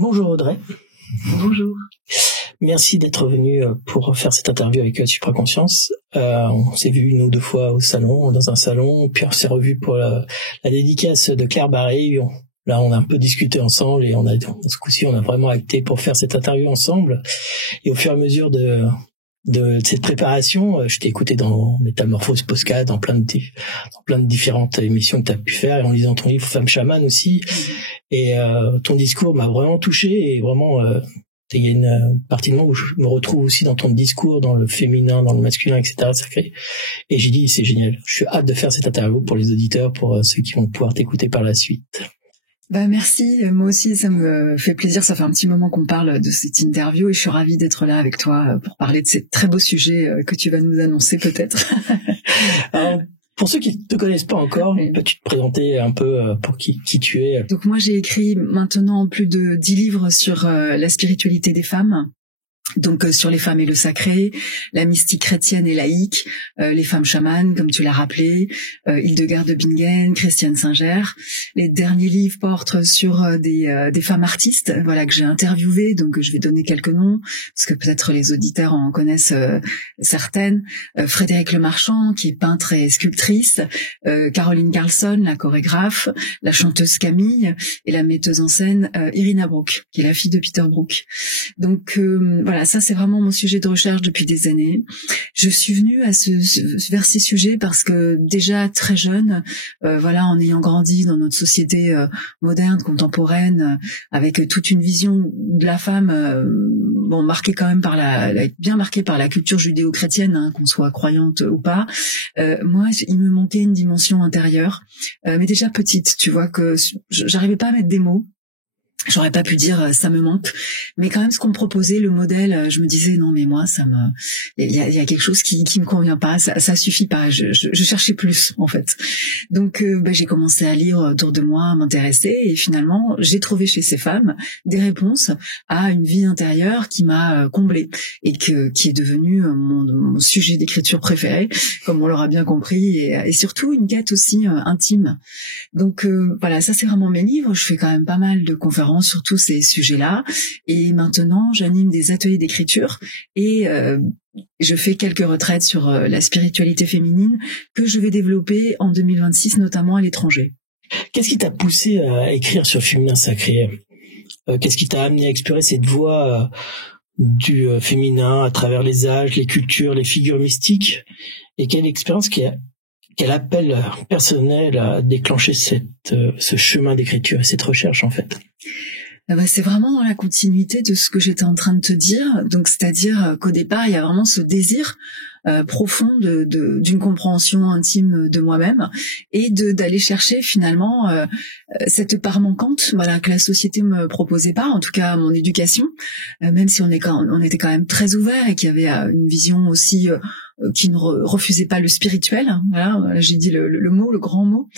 Bonjour Audrey. Bonjour. Merci d'être venu pour faire cette interview avec Supraconscience. On s'est vu une ou deux fois dans un salon, puis on s'est revu pour la dédicace de Claire Barré. Là, on a un peu discuté ensemble et ce coup-ci, on a vraiment acté pour faire cette interview ensemble. Et au fur et à mesure de cette préparation, je t'ai écouté dans Métamorphose Podcast, dans plein de différentes émissions que tu as pu faire, et en lisant ton livre Femme chamane aussi. Et ton discours m'a vraiment touché, et vraiment il y a une partie de moi où je me retrouve aussi dans ton discours, dans le féminin, dans le masculin, etc. sacré. Et j'ai dit, c'est génial. Je suis hâte de faire cette interview pour les auditeurs, pour ceux qui vont pouvoir t'écouter par la suite. Merci, moi aussi ça me fait plaisir, ça fait un petit moment qu'on parle de cette interview et je suis ravie d'être là avec toi pour parler de ces très beaux sujets que tu vas nous annoncer peut-être. Alors, pour ceux qui ne te connaissent pas encore, peux-tu te présenter un peu pour qui tu es? Donc moi j'ai écrit maintenant plus de 10 livres sur la spiritualité des femmes. Donc sur les femmes et le sacré, la mystique chrétienne et laïque, les femmes chamanes, comme tu l'as rappelé, Hildegard de Bingen, Christiane Singer. Les derniers livres portent sur des femmes artistes, voilà, que j'ai interviewées, donc je vais donner quelques noms, parce que peut-être les auditeurs en connaissent certaines. Frédéric Lemarchand, qui est peintre et sculptrice, Caroline Carlson, la chorégraphe, la chanteuse Camille, et la metteuse en scène Irina Brook, qui est la fille de Peter Brook. Donc voilà, ça c'est vraiment mon sujet de recherche depuis des années. Je suis venue vers ces sujets parce que déjà très jeune, voilà, en ayant grandi dans notre société moderne, contemporaine, avec toute une vision de la femme, marquée quand même bien marquée par la culture judéo-chrétienne, hein, qu'on soit croyante ou pas. Moi, il me manquait une dimension intérieure, mais déjà petite, tu vois, que j'arrivais pas à mettre des mots. J'aurais pas pu dire ça me manque, mais quand même ce qu'on me proposait, le modèle, je me disais non mais moi il y a quelque chose qui me convient pas, ça suffit pas, je cherchais plus en fait. Donc j'ai commencé à lire autour de moi, à m'intéresser et finalement j'ai trouvé chez ces femmes des réponses à une vie intérieure qui m'a comblée et qui est devenue mon sujet d'écriture préféré, comme on l'aura bien compris, et surtout une quête aussi intime. Donc voilà, ça c'est vraiment mes livres. Je fais quand même pas mal de conférences sur tous ces sujets-là. Et maintenant, j'anime des ateliers d'écriture et je fais quelques retraites sur la spiritualité féminine que je vais développer en 2026, notamment à l'étranger. Qu'est-ce qui t'a poussé à écrire sur le féminin sacré? Qu'est-ce qui t'a amené à explorer cette voie du féminin à travers les âges, les cultures, les figures mystiques? Et quelle expérience quel appel personnel a déclenché ce chemin d'écriture et cette recherche en fait? C'est vraiment dans la continuité de ce que j'étais en train de te dire. Donc, c'est-à-dire qu'au départ, il y a vraiment ce désir profond d'une compréhension intime de moi-même et d'aller chercher finalement cette part manquante, voilà, que la société me proposait pas, en tout cas mon éducation, même si on était quand même très ouvert et qu'il y avait une vision aussi qui ne refusait pas le spirituel, hein, voilà, j'ai dit le mot, le grand mot.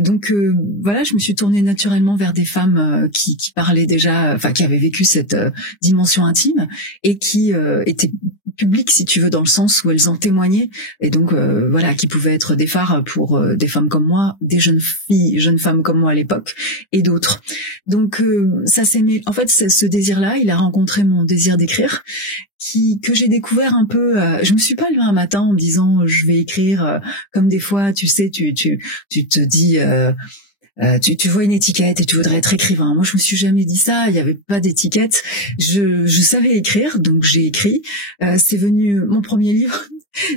Donc voilà, je me suis tournée naturellement vers des femmes qui parlaient déjà, enfin qui avaient vécu cette dimension intime et qui étaient publiques, si tu veux, dans le sens où elles en témoignaient, et donc voilà, qui pouvaient être des phares pour des femmes comme moi, des jeunes femmes comme moi à l'époque, et d'autres. Donc ça s'est mis. En fait, ce désir-là, il a rencontré mon désir d'écrire, que j'ai découvert un peu. Je me suis pas levée un matin en me disant je vais écrire, comme des fois, tu sais, tu te dis. Tu vois une étiquette et tu voudrais être écrivain. Moi, je me suis jamais dit ça. Il n'y avait pas d'étiquette. Je savais écrire, donc j'ai écrit. C'est venu mon premier livre.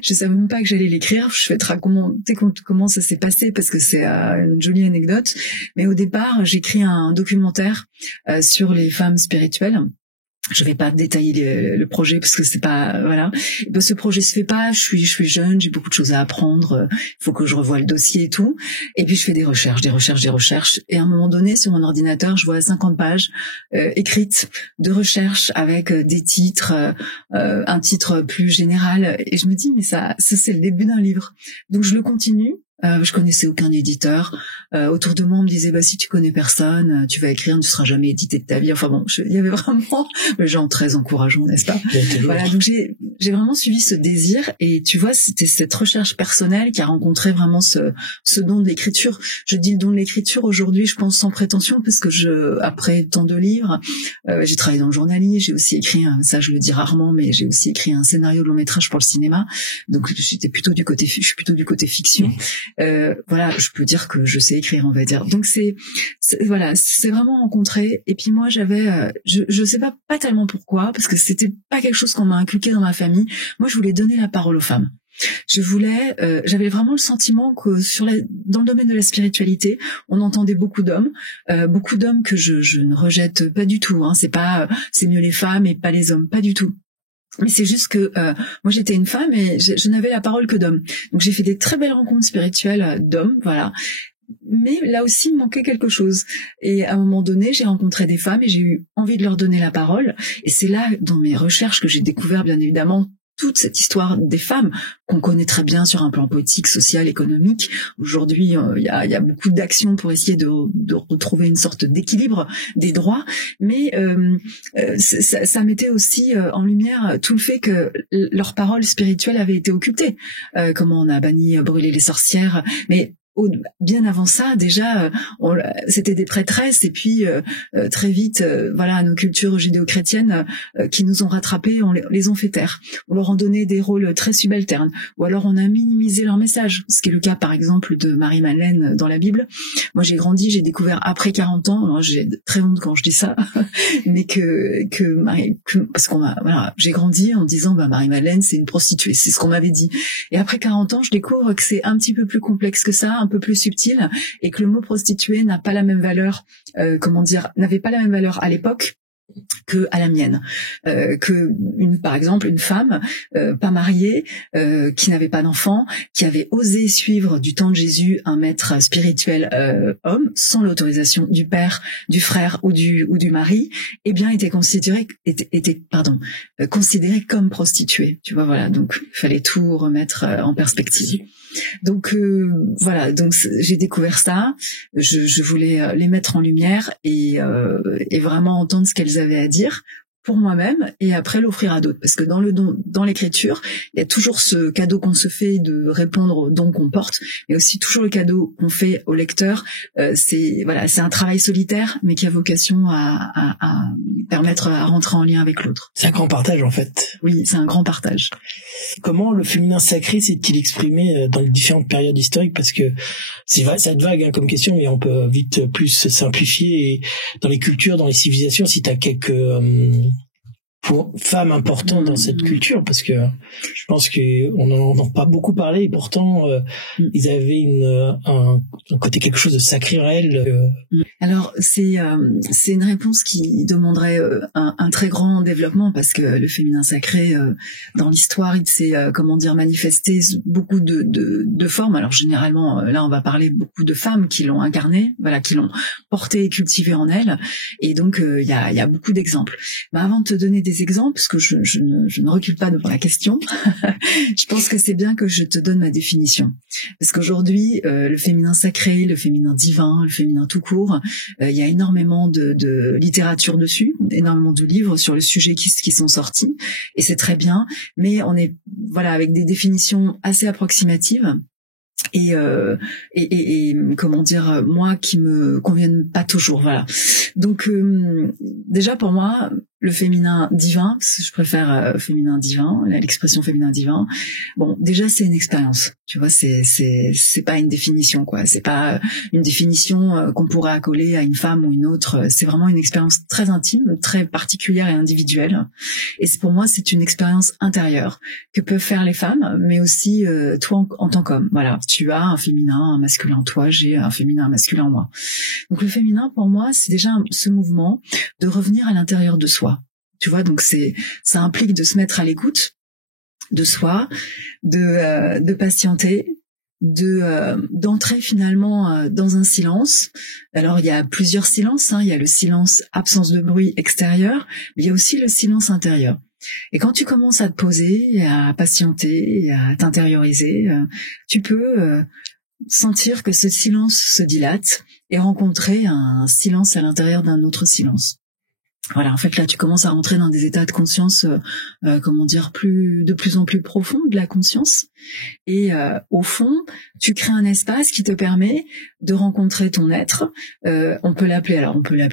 Je savais même pas que j'allais l'écrire. Je vais te raconter comment ça s'est passé parce que c'est une jolie anecdote. Mais au départ, j'écris un documentaire sur les femmes spirituelles. Je vais pas détailler le projet parce que c'est pas, voilà. Et ben, ce projet se fait pas. Je suis jeune, j'ai beaucoup de choses à apprendre. Il faut que je revoie le dossier et tout. Et puis je fais des recherches. Et à un moment donné, sur mon ordinateur, je vois 50 pages écrites de recherches avec des titres, un titre plus général. Et je me dis, mais ça c'est le début d'un livre. Donc je le continue. Je connaissais aucun éditeur. Autour de moi, on me disait, bah, si tu connais personne, tu vas écrire, tu seras jamais édité de ta vie. Enfin bon, il y avait vraiment les gens très encourageants, n'est-ce pas? Voilà, donc j'ai vraiment suivi ce désir, et tu vois, c'était cette recherche personnelle qui a rencontré vraiment ce don de l'écriture. Je dis le don de l'écriture aujourd'hui, je pense sans prétention, parce que après tant de livres, j'ai travaillé dans le journalisme, j'ai aussi écrit, ça je le dis rarement, mais j'ai aussi écrit un scénario de long métrage pour le cinéma. Donc je suis plutôt du côté fiction. Voilà, je peux dire que je sais écrire, on va dire. Donc c'est vraiment rencontré. Et puis moi j'avais, je sais pas tellement pourquoi, parce que c'était pas quelque chose qu'on m'a inculqué dans ma famille. Moi je voulais donner la parole aux femmes. J'avais vraiment le sentiment que dans le domaine de la spiritualité, on entendait beaucoup d'hommes que je ne rejette pas du tout. Hein. C'est pas, c'est mieux les femmes et pas les hommes, pas du tout. Mais c'est juste que moi j'étais une femme et je n'avais la parole que d'hommes. Donc j'ai fait des très belles rencontres spirituelles d'hommes, voilà. Mais là aussi, il me manquait quelque chose. Et à un moment donné, j'ai rencontré des femmes et j'ai eu envie de leur donner la parole. Et c'est là, dans mes recherches, que j'ai découvert, bien évidemment, toute cette histoire des femmes qu'on connaît très bien sur un plan politique, social, économique. Aujourd'hui, il y a beaucoup d'actions pour essayer de retrouver une sorte d'équilibre des droits, mais ça mettait aussi en lumière tout le fait que leur parole spirituelle avait été occultée. Comment on a banni, brûlé les sorcières, mais bien avant ça, déjà, c'était des prêtresses, et puis très vite, voilà, nos cultures judéo-chrétiennes qui nous ont rattrapés, on les ont fait taire. On leur a donné des rôles très subalternes, ou alors on a minimisé leur message, ce qui est le cas, par exemple, de Marie-Madeleine dans la Bible. Moi, j'ai grandi, j'ai découvert après 40 ans, alors j'ai très honte quand je dis ça, mais parce voilà, j'ai grandi en me disant, bah, Marie-Madeleine, c'est une prostituée, c'est ce qu'on m'avait dit. Et après 40 ans, je découvre que c'est un petit peu plus complexe que ça, un peu plus subtil, et que le mot prostituée n'a pas la même valeur, n'avait pas la même valeur à l'époque que à la mienne, par exemple une femme pas mariée, qui n'avait pas d'enfant, qui avait osé suivre du temps de Jésus un maître spirituel homme sans l'autorisation du père, du frère ou du mari, eh bien était considérée comme prostituée. Tu vois, voilà, donc il fallait tout remettre en perspective. Donc voilà, donc j'ai découvert ça. Je voulais les mettre en lumière et vraiment entendre ce qu'elles avaient à dire pour moi-même, et après l'offrir à d'autres, parce que dans l'écriture, il y a toujours ce cadeau qu'on se fait de répondre aux dons qu'on porte, mais aussi toujours le cadeau qu'on fait au lecteur. C'est un travail solitaire, mais qui a vocation à permettre à rentrer en lien avec l'autre. C'est un grand partage, en fait. Oui, c'est un grand partage. Comment le féminin sacré s'est-il exprimé dans les différentes périodes historiques? Parce que c'est vrai, ça va être vague comme question, mais on peut vite plus simplifier. Et dans les cultures, dans les civilisations, si tu as quelques femmes importantes dans cette culture, parce que je pense qu'on n'en a pas beaucoup parlé, et pourtant ils avaient un côté quelque chose de sacré en elles. Alors c'est une réponse qui demanderait un très grand développement, parce que le féminin sacré dans l'histoire, il s'est manifesté beaucoup de formes. Alors généralement là on va parler beaucoup de femmes qui l'ont incarné, voilà, qui l'ont porté et cultivé en elles, et donc il y a beaucoup d'exemples. Mais avant de te donner des exemples, parce que je ne recule pas devant la question, je pense que c'est bien que je te donne ma définition, parce qu'aujourd'hui le féminin sacré, le féminin divin, le féminin tout court, il y a énormément de littérature dessus, énormément de livres sur le sujet qui sont sortis, et c'est très bien, mais on est avec des définitions assez approximatives. Et comment dire, moi qui me conviennent pas toujours, voilà. Donc déjà pour moi, le féminin divin, je préfère féminin divin, l'expression féminin divin. Bon, déjà c'est une expérience, tu vois, c'est pas une définition, quoi. C'est pas une définition qu'on pourrait accoler à une femme ou une autre. C'est vraiment une expérience très intime, très particulière et individuelle. Et pour moi, c'est une expérience intérieure que peuvent faire les femmes, mais aussi toi en tant qu'homme. Voilà, tu as un féminin, un masculin en toi, j'ai un féminin, un masculin en moi. Donc le féminin, pour moi, c'est déjà ce mouvement de revenir à l'intérieur de soi. Tu vois, donc ça implique de se mettre à l'écoute de soi, de patienter, d'entrer finalement dans un silence. Alors il y a plusieurs silences, hein. Il y a le silence absence de bruit extérieur, mais il y a aussi le silence intérieur. Et quand tu commences à te poser, à patienter, à t'intérioriser, tu peux sentir que ce silence se dilate et rencontrer un silence à l'intérieur d'un autre silence. Voilà, en fait, là, tu commences à rentrer dans des états de conscience, de plus en plus profonds de la conscience. Et au fond, tu crées un espace qui te permet de rencontrer ton être. On peut l'appeler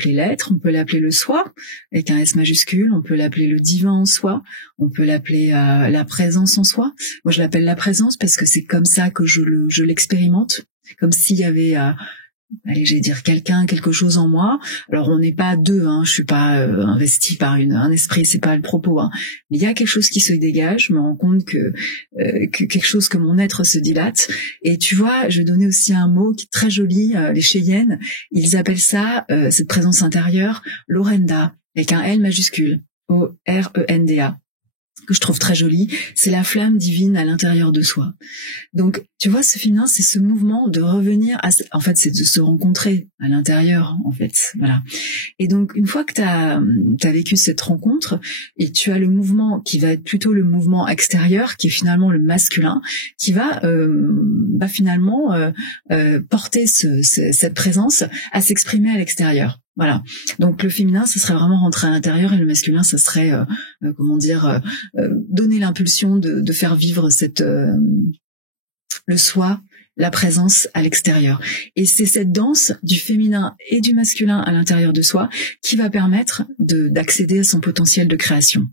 l'être, on peut l'appeler le soi, avec un S majuscule, on peut l'appeler le divin en soi, on peut l'appeler la présence en soi. Moi, je l'appelle la présence parce que c'est comme ça que je l'expérimente, comme s'il y avait... j'allais dire quelque chose en moi. Alors on n'est pas deux, je suis pas investi par un esprit, c'est pas le propos. Mais il y a quelque chose qui se dégage. Je me rends compte que quelque chose, que mon être se dilate. Et tu vois, je vais donner aussi un mot qui est très joli. Les Cheyennes, ils appellent ça cette présence intérieure, l'Orenda, avec un L majuscule, O-R-E-N-D-A. Que je trouve très joli, c'est la flamme divine à l'intérieur de soi. Donc, tu vois, ce féminin, c'est ce mouvement de revenir en fait, c'est de se rencontrer à l'intérieur, en fait, voilà. Et donc, une fois que t'as vécu cette rencontre, et tu as le mouvement qui va être plutôt le mouvement extérieur, qui est finalement le masculin, qui va finalement porter cette présence à s'exprimer à l'extérieur. Voilà. Donc le féminin, ce serait vraiment rentrer à l'intérieur, et le masculin, ce serait donner l'impulsion de faire vivre le soi, la présence à l'extérieur. Et c'est cette danse du féminin et du masculin à l'intérieur de soi qui va permettre d'accéder à son potentiel de création.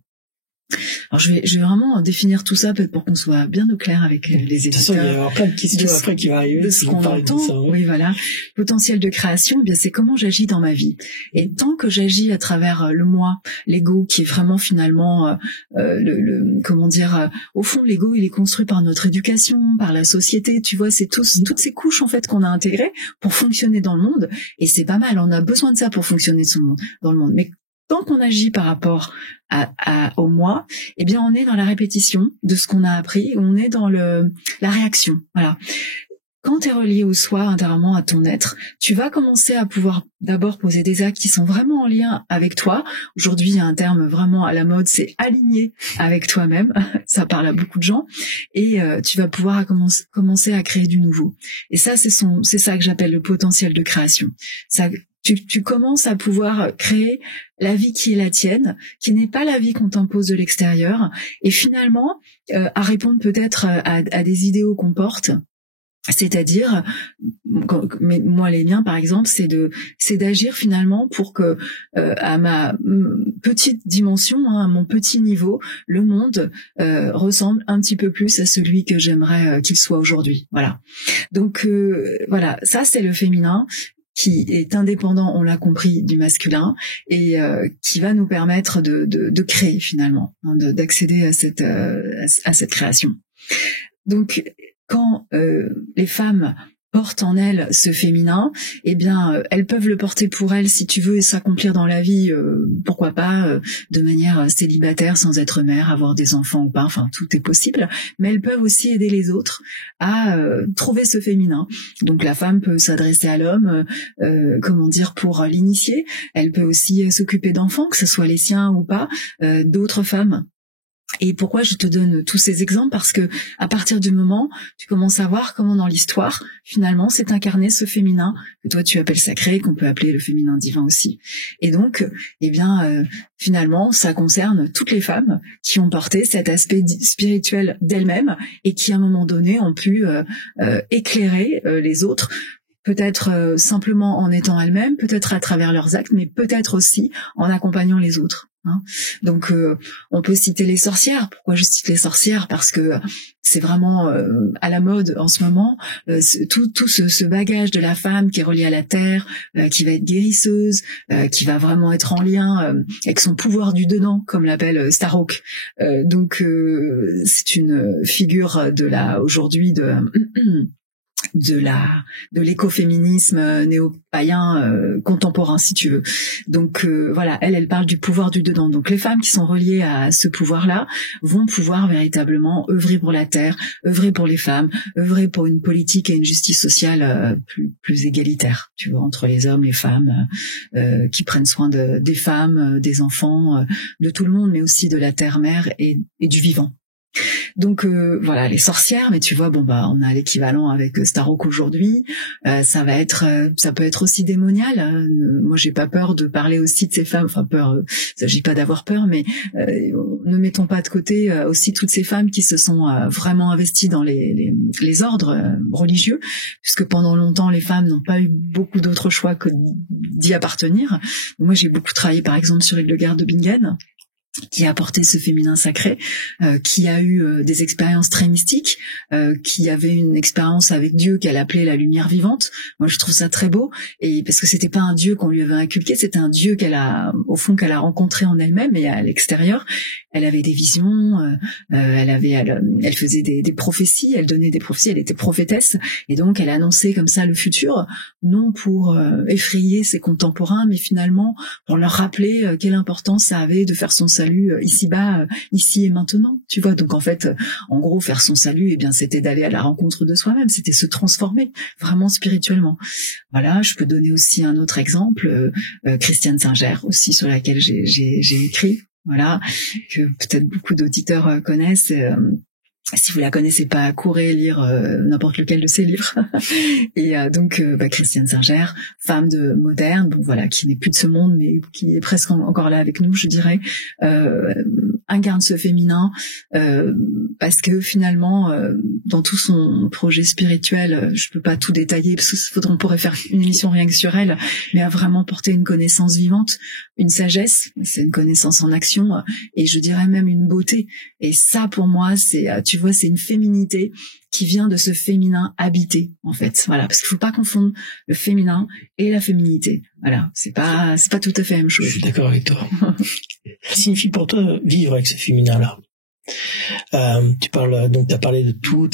Alors je vais vraiment définir tout ça peut-être pour qu'on soit bien au clair avec les éditeurs. De toute façon, il va y avoir plein de questions après qui vont arriver. De ce qu'on entend. Oui, voilà. Potentiel de création, eh bien c'est comment j'agis dans ma vie. Et tant que j'agis à travers le moi, l'ego, qui est vraiment finalement au fond, l'ego, il est construit par notre éducation, par la société. Tu vois, c'est toutes ces couches en fait qu'on a intégrées pour fonctionner dans le monde. Et c'est pas mal. On a besoin de ça pour fonctionner dans le monde. Mais tant qu'on agit par rapport au moi, eh bien, on est dans la répétition de ce qu'on a appris, on est dans la réaction. Voilà. Quand tu es relié au soi, intérieurement à ton être, tu vas commencer à pouvoir d'abord poser des actes qui sont vraiment en lien avec toi. Aujourd'hui, il y a un terme vraiment à la mode, c'est aligné avec toi-même. Ça parle à beaucoup de gens. Et tu vas pouvoir commencer à créer du nouveau. Et ça, c'est ça que j'appelle le potentiel de création. Ça, tu commences à pouvoir créer la vie qui est la tienne, qui n'est pas la vie qu'on t'impose de l'extérieur, et finalement à répondre peut-être à des idéaux qu'on porte. C'est-à-dire, moi les miens par exemple, c'est d'agir finalement pour que à ma petite dimension, à mon petit niveau, le monde ressemble un petit peu plus à celui que j'aimerais qu'il soit aujourd'hui. Voilà. Donc voilà, ça c'est le féminin, qui est indépendant, on l'a compris, du masculin, et qui va nous permettre de créer finalement, d'accéder à cette création. Donc, quand les femmes portent en elles ce féminin, eh bien, elles peuvent le porter pour elles, si tu veux, et s'accomplir dans la vie, pourquoi pas, de manière célibataire, sans être mère, avoir des enfants ou pas, enfin, tout est possible, mais elles peuvent aussi aider les autres à trouver ce féminin. Donc, la femme peut s'adresser à l'homme, pour l'initier, elle peut aussi s'occuper d'enfants, que ce soit les siens ou pas, d'autres femmes. Et pourquoi je te donne tous ces exemples? Parce que à partir du moment, tu commences à voir comment dans l'histoire, finalement, s'est incarné ce féminin que toi tu appelles sacré, qu'on peut appeler le féminin divin aussi. Et donc, finalement, ça concerne toutes les femmes qui ont porté cet aspect spirituel d'elles-mêmes et qui, à un moment donné, ont pu éclairer les autres. Peut-être simplement en étant elles-mêmes, peut-être à travers leurs actes, mais peut-être aussi en accompagnant les autres. Donc on peut citer les sorcières. Pourquoi je cite les sorcières? Parce que c'est vraiment à la mode en ce moment, tout ce bagage de la femme qui est reliée à la terre, qui va être guérisseuse, qui va vraiment être en lien avec son pouvoir du dedans, comme l'appelle Starhawk. Donc c'est une figure aujourd'hui de l'écoféminisme néo-païen contemporain, si tu veux. Donc voilà, elle parle du pouvoir du dedans. Donc les femmes qui sont reliées à ce pouvoir-là vont pouvoir véritablement œuvrer pour la terre, œuvrer pour les femmes, œuvrer pour une politique et une justice sociale plus égalitaire, tu vois, entre les hommes, les femmes, qui prennent soin des femmes, des enfants, de tout le monde, mais aussi de la terre-mère et du vivant. Donc voilà, les sorcières, mais tu vois, bon bah on a l'équivalent avec Starhawk aujourd'hui. Ça peut être aussi démonial. Moi j'ai pas peur de parler aussi de ces femmes. Enfin peur, il s'agit pas d'avoir peur, mais ne mettons pas de côté aussi toutes ces femmes qui se sont vraiment investies dans les ordres religieux, puisque pendant longtemps les femmes n'ont pas eu beaucoup d'autres choix que d'y appartenir. Moi j'ai beaucoup travaillé par exemple sur Hildegard de Bingen, qui a apporté ce féminin sacré, qui a eu des expériences très mystiques, qui avait une expérience avec Dieu qu'elle appelait la lumière vivante. Moi, je trouve ça très beau, et parce que c'était pas un Dieu qu'on lui avait inculqué, c'était un Dieu qu'elle a rencontré en elle-même et à l'extérieur. Elle avait des visions, elle faisait des prophéties, elle donnait des prophéties, elle était prophétesse, et donc elle annonçait comme ça le futur, non pour effrayer ses contemporains, mais finalement pour leur rappeler quelle importance ça avait de faire son salut ici-bas, ici et maintenant, tu vois. Donc en fait, en gros, faire son salut, eh bien, c'était d'aller à la rencontre de soi-même, c'était se transformer vraiment spirituellement. Voilà, je peux donner aussi un autre exemple, Christiane Singer aussi, sur laquelle j'ai écrit. Voilà, que peut-être beaucoup d'auditeurs connaissent. Si vous la connaissez pas, courez lire n'importe lequel de ses livres. Et donc Christiane Singer, femme de moderne, bon voilà, qui n'est plus de ce monde, mais qui est presque encore là avec nous, je dirais, incarne ce féminin parce que finalement, dans tout son projet spirituel, je peux pas tout détailler parce qu'on pourrait faire une émission rien que sur elle, mais a vraiment porté une connaissance vivante, une sagesse, c'est une connaissance en action, et je dirais même une beauté. Et ça, pour moi, c'est, tu vois, c'est une féminité qui vient de ce féminin habité, en fait. Voilà, parce qu'il faut pas confondre le féminin et la féminité. Voilà, c'est pas tout à fait la même chose. Je suis d'accord avec toi. Ça signifie pour toi vivre avec ce féminin-là. Tu as parlé de tous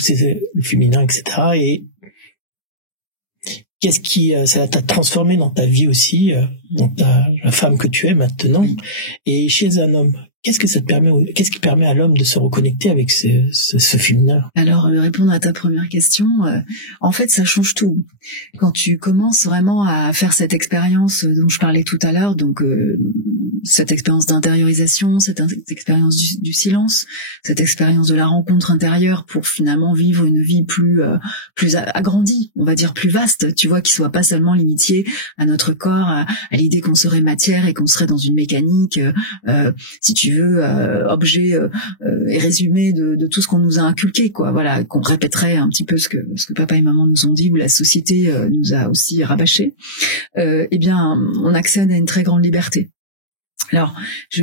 ces le féminin, etc. Et qu'est-ce qui ça t'a transformé dans ta vie aussi, dans la femme que tu es maintenant, et chez un homme? Qu'est-ce qui permet à l'homme de se reconnecter avec ce féminin? Alors, répondre à ta première question, en fait, ça change tout. Quand tu commences vraiment à faire cette expérience dont je parlais tout à l'heure, donc cette expérience d'intériorisation, cette expérience du silence, cette expérience de la rencontre intérieure pour finalement vivre une vie plus agrandie, on va dire plus vaste, tu vois, qui soit pas seulement limitée à notre corps, à l'idée qu'on serait matière et qu'on serait dans une mécanique, si tu veux, objet et résumé de tout ce qu'on nous a inculqué, quoi. Voilà, qu'on répéterait un petit peu ce que papa et maman nous ont dit, ou la société nous a aussi rabâché. Eh bien, on accède à une très grande liberté. Alors,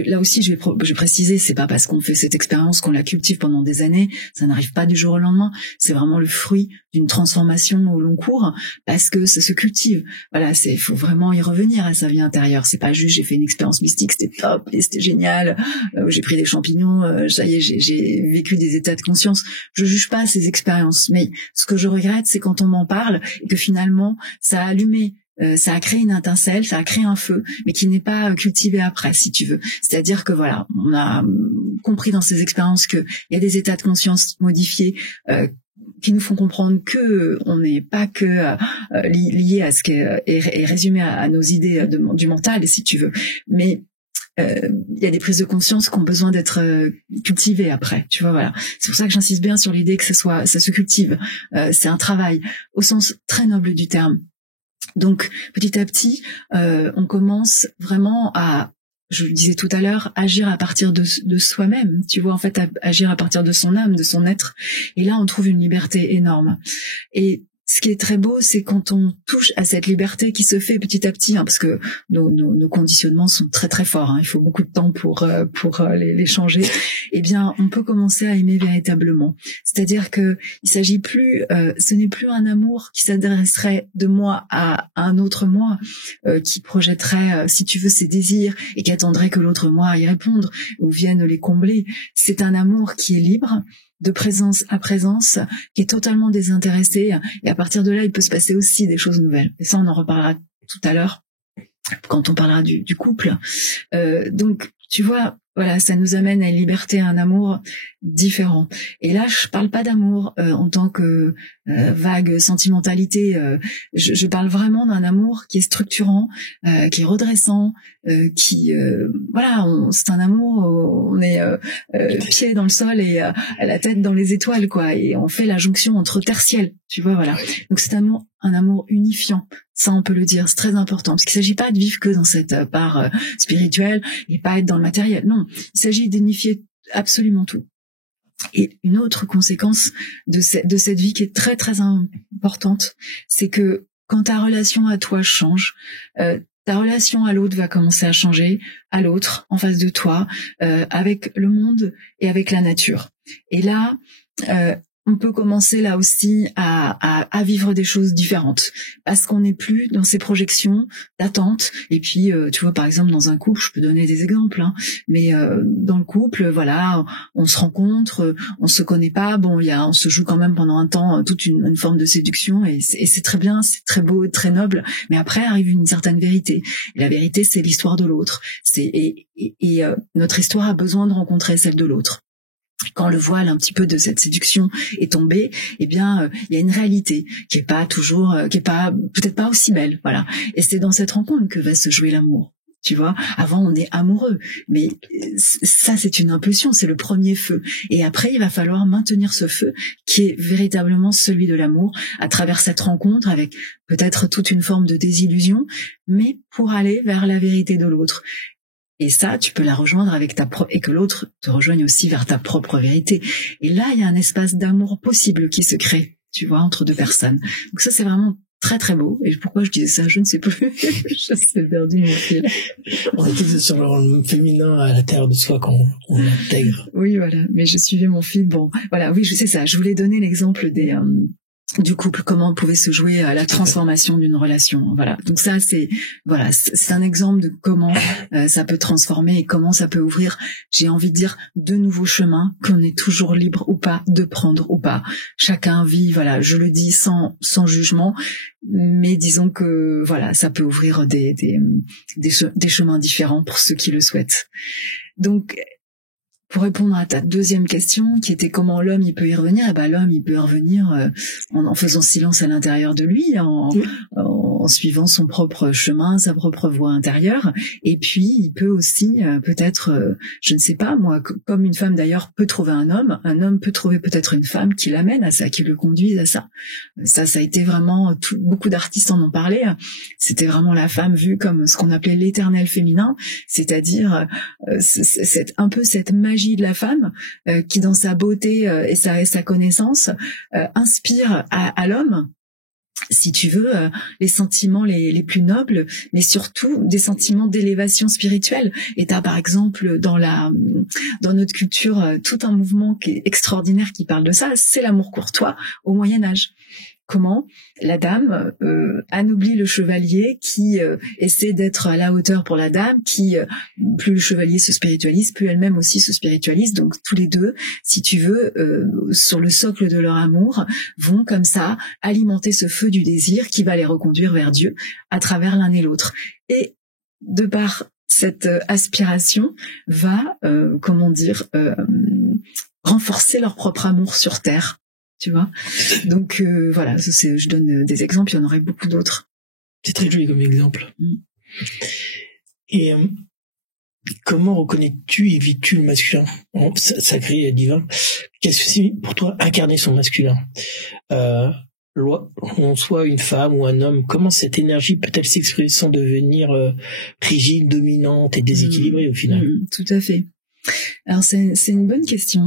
là aussi, je vais préciser, c'est pas parce qu'on fait cette expérience qu'on la cultive pendant des années, ça n'arrive pas du jour au lendemain, c'est vraiment le fruit d'une transformation au long cours, parce que ça se cultive. Voilà, il faut vraiment y revenir à sa vie intérieure, c'est pas juste j'ai fait une expérience mystique, c'était top, et c'était génial, j'ai pris des champignons, ça y est, j'ai vécu des états de conscience. Je juge pas ces expériences, mais ce que je regrette, c'est quand on m'en parle, et que finalement, ça a allumé, ça a créé une étincelle, ça a créé un feu, mais qui n'est pas cultivé après, si tu veux. C'est-à-dire que voilà, on a compris dans ces expériences qu'il y a des états de conscience modifiés qui nous font comprendre que on n'est pas que lié à ce qui est résumé à nos idées du mental, si tu veux, mais il y a des prises de conscience qui ont besoin d'être cultivées après, tu vois, voilà. C'est pour ça que j'insiste bien sur l'idée que ça se cultive. C'est un travail au sens très noble du terme. Donc, petit à petit, on commence vraiment à, je le disais tout à l'heure, agir à partir de soi-même. Tu vois, en fait, agir à partir de son âme, de son être. Et là, on trouve une liberté énorme. Et ce qui est très beau, c'est quand on touche à cette liberté qui se fait petit à petit, hein, parce que nos conditionnements sont très très forts. Hein, il faut beaucoup de temps pour les changer. Eh bien, on peut commencer à aimer véritablement. C'est-à-dire que il s'agit plus, ce n'est plus un amour qui s'adresserait de moi à un autre moi, qui projetterait, si tu veux, ses désirs et qui attendrait que l'autre moi y répondre ou vienne les combler. C'est un amour qui est libre, de présence à présence, qui est totalement désintéressé, et à partir de là, il peut se passer aussi des choses nouvelles. Et ça, on en reparlera tout à l'heure, quand on parlera du couple. Donc, tu vois, voilà, ça nous amène à une liberté, à un amour différent. Et là, je parle pas d'amour en tant que vague sentimentalité. Je parle vraiment d'un amour qui est structurant, qui est redressant, voilà, c'est un amour où on est pied dans le sol et la tête dans les étoiles, quoi. Et on fait la jonction entre terre ciel, tu vois, voilà. Donc c'est un amour unifiant. Ça, on peut le dire, c'est très important, parce qu'il s'agit pas de vivre que dans cette part spirituelle et pas être dans le matériel. Non, il s'agit d'unifier absolument tout. Et une autre conséquence de cette vie qui est très très importante, c'est que quand ta relation à toi change, ta relation à l'autre va commencer à changer, à l'autre, en face de toi, avec le monde et avec la nature. Et là, on peut commencer là aussi à vivre des choses différentes, parce qu'on n'est plus dans ces projections d'attente. Et puis, tu vois, par exemple, dans un couple, je peux donner des exemples, hein, mais dans le couple, voilà, on se rencontre, on se connaît pas, bon, on se joue quand même pendant un temps toute une forme de séduction, et c'est très bien, c'est très beau, très noble, mais après arrive une certaine vérité. Et la vérité, c'est l'histoire de l'autre. Notre histoire a besoin de rencontrer celle de l'autre. Quand le voile un petit peu de cette séduction est tombé, eh bien, il y a une réalité qui est pas toujours, peut-être pas aussi belle, voilà. Et c'est dans cette rencontre que va se jouer l'amour. Tu vois, avant on est amoureux, mais ça c'est une impulsion, c'est le premier feu. Et après il va falloir maintenir ce feu qui est véritablement celui de l'amour à travers cette rencontre avec peut-être toute une forme de désillusion, mais pour aller vers la vérité de l'autre. Et ça, tu peux la rejoindre avec et que l'autre te rejoigne aussi vers ta propre vérité. Et là, il y a un espace d'amour possible qui se crée, tu vois, entre deux personnes. Donc ça, c'est vraiment très très beau. Et pourquoi je disais ça, je ne sais plus. Je sais perdu mon fil. On est tous sur le rôle féminin à l'intérieur de soi quand on l'intègre. Oui, voilà. Mais je suivais mon fil. Bon, voilà. Oui, je sais ça. Je voulais donner l'exemple du couple, comment pouvait se jouer à la transformation d'une relation. Voilà. Donc ça, c'est un exemple de comment ça peut transformer et comment ça peut ouvrir, j'ai envie de dire, de nouveaux chemins qu'on est toujours libre ou pas de prendre ou pas. Chacun vit, voilà, je le dis sans jugement, mais disons que voilà, ça peut ouvrir des chemins différents pour ceux qui le souhaitent. Donc pour répondre à ta deuxième question, qui était comment l'homme il peut y revenir, eh ben l'homme il peut y revenir en faisant silence à l'intérieur de lui, en suivant son propre chemin, sa propre voie intérieure. Et puis il peut aussi peut-être, je ne sais pas moi, comme une femme d'ailleurs peut trouver un homme peut trouver peut-être une femme qui l'amène à ça, qui le conduise à ça. Ça a été vraiment beaucoup d'artistes en ont parlé. C'était vraiment la femme vue comme ce qu'on appelait l'éternel féminin, c'est-à-dire un peu cette magie de la femme qui dans sa beauté et sa connaissance inspire à l'homme, si tu veux, les sentiments les plus nobles, mais surtout des sentiments d'élévation spirituelle. Et t'as par exemple dans notre culture tout un mouvement qui est extraordinaire qui parle de ça, c'est l'amour courtois au Moyen-Âge. Comment la dame anoblit le chevalier qui essaie d'être à la hauteur pour la dame, qui plus le chevalier se spiritualise, plus elle-même aussi se spiritualise. Donc tous les deux, si tu veux, sur le socle de leur amour, vont comme ça alimenter ce feu du désir qui va les reconduire vers Dieu à travers l'un et l'autre. Et de par cette aspiration va, renforcer leur propre amour sur terre. Tu vois, donc voilà, je donne des exemples, il y en aurait beaucoup d'autres. C'est très joli comme exemple. Et comment reconnais-tu et vis-tu le masculin sacré et divin? Qu'est-ce que c'est pour toi incarner son masculin? On soit une femme ou un homme, comment cette énergie peut-elle s'exprimer sans devenir rigide, dominante et déséquilibrée au final? Tout à fait. Alors c'est une bonne question.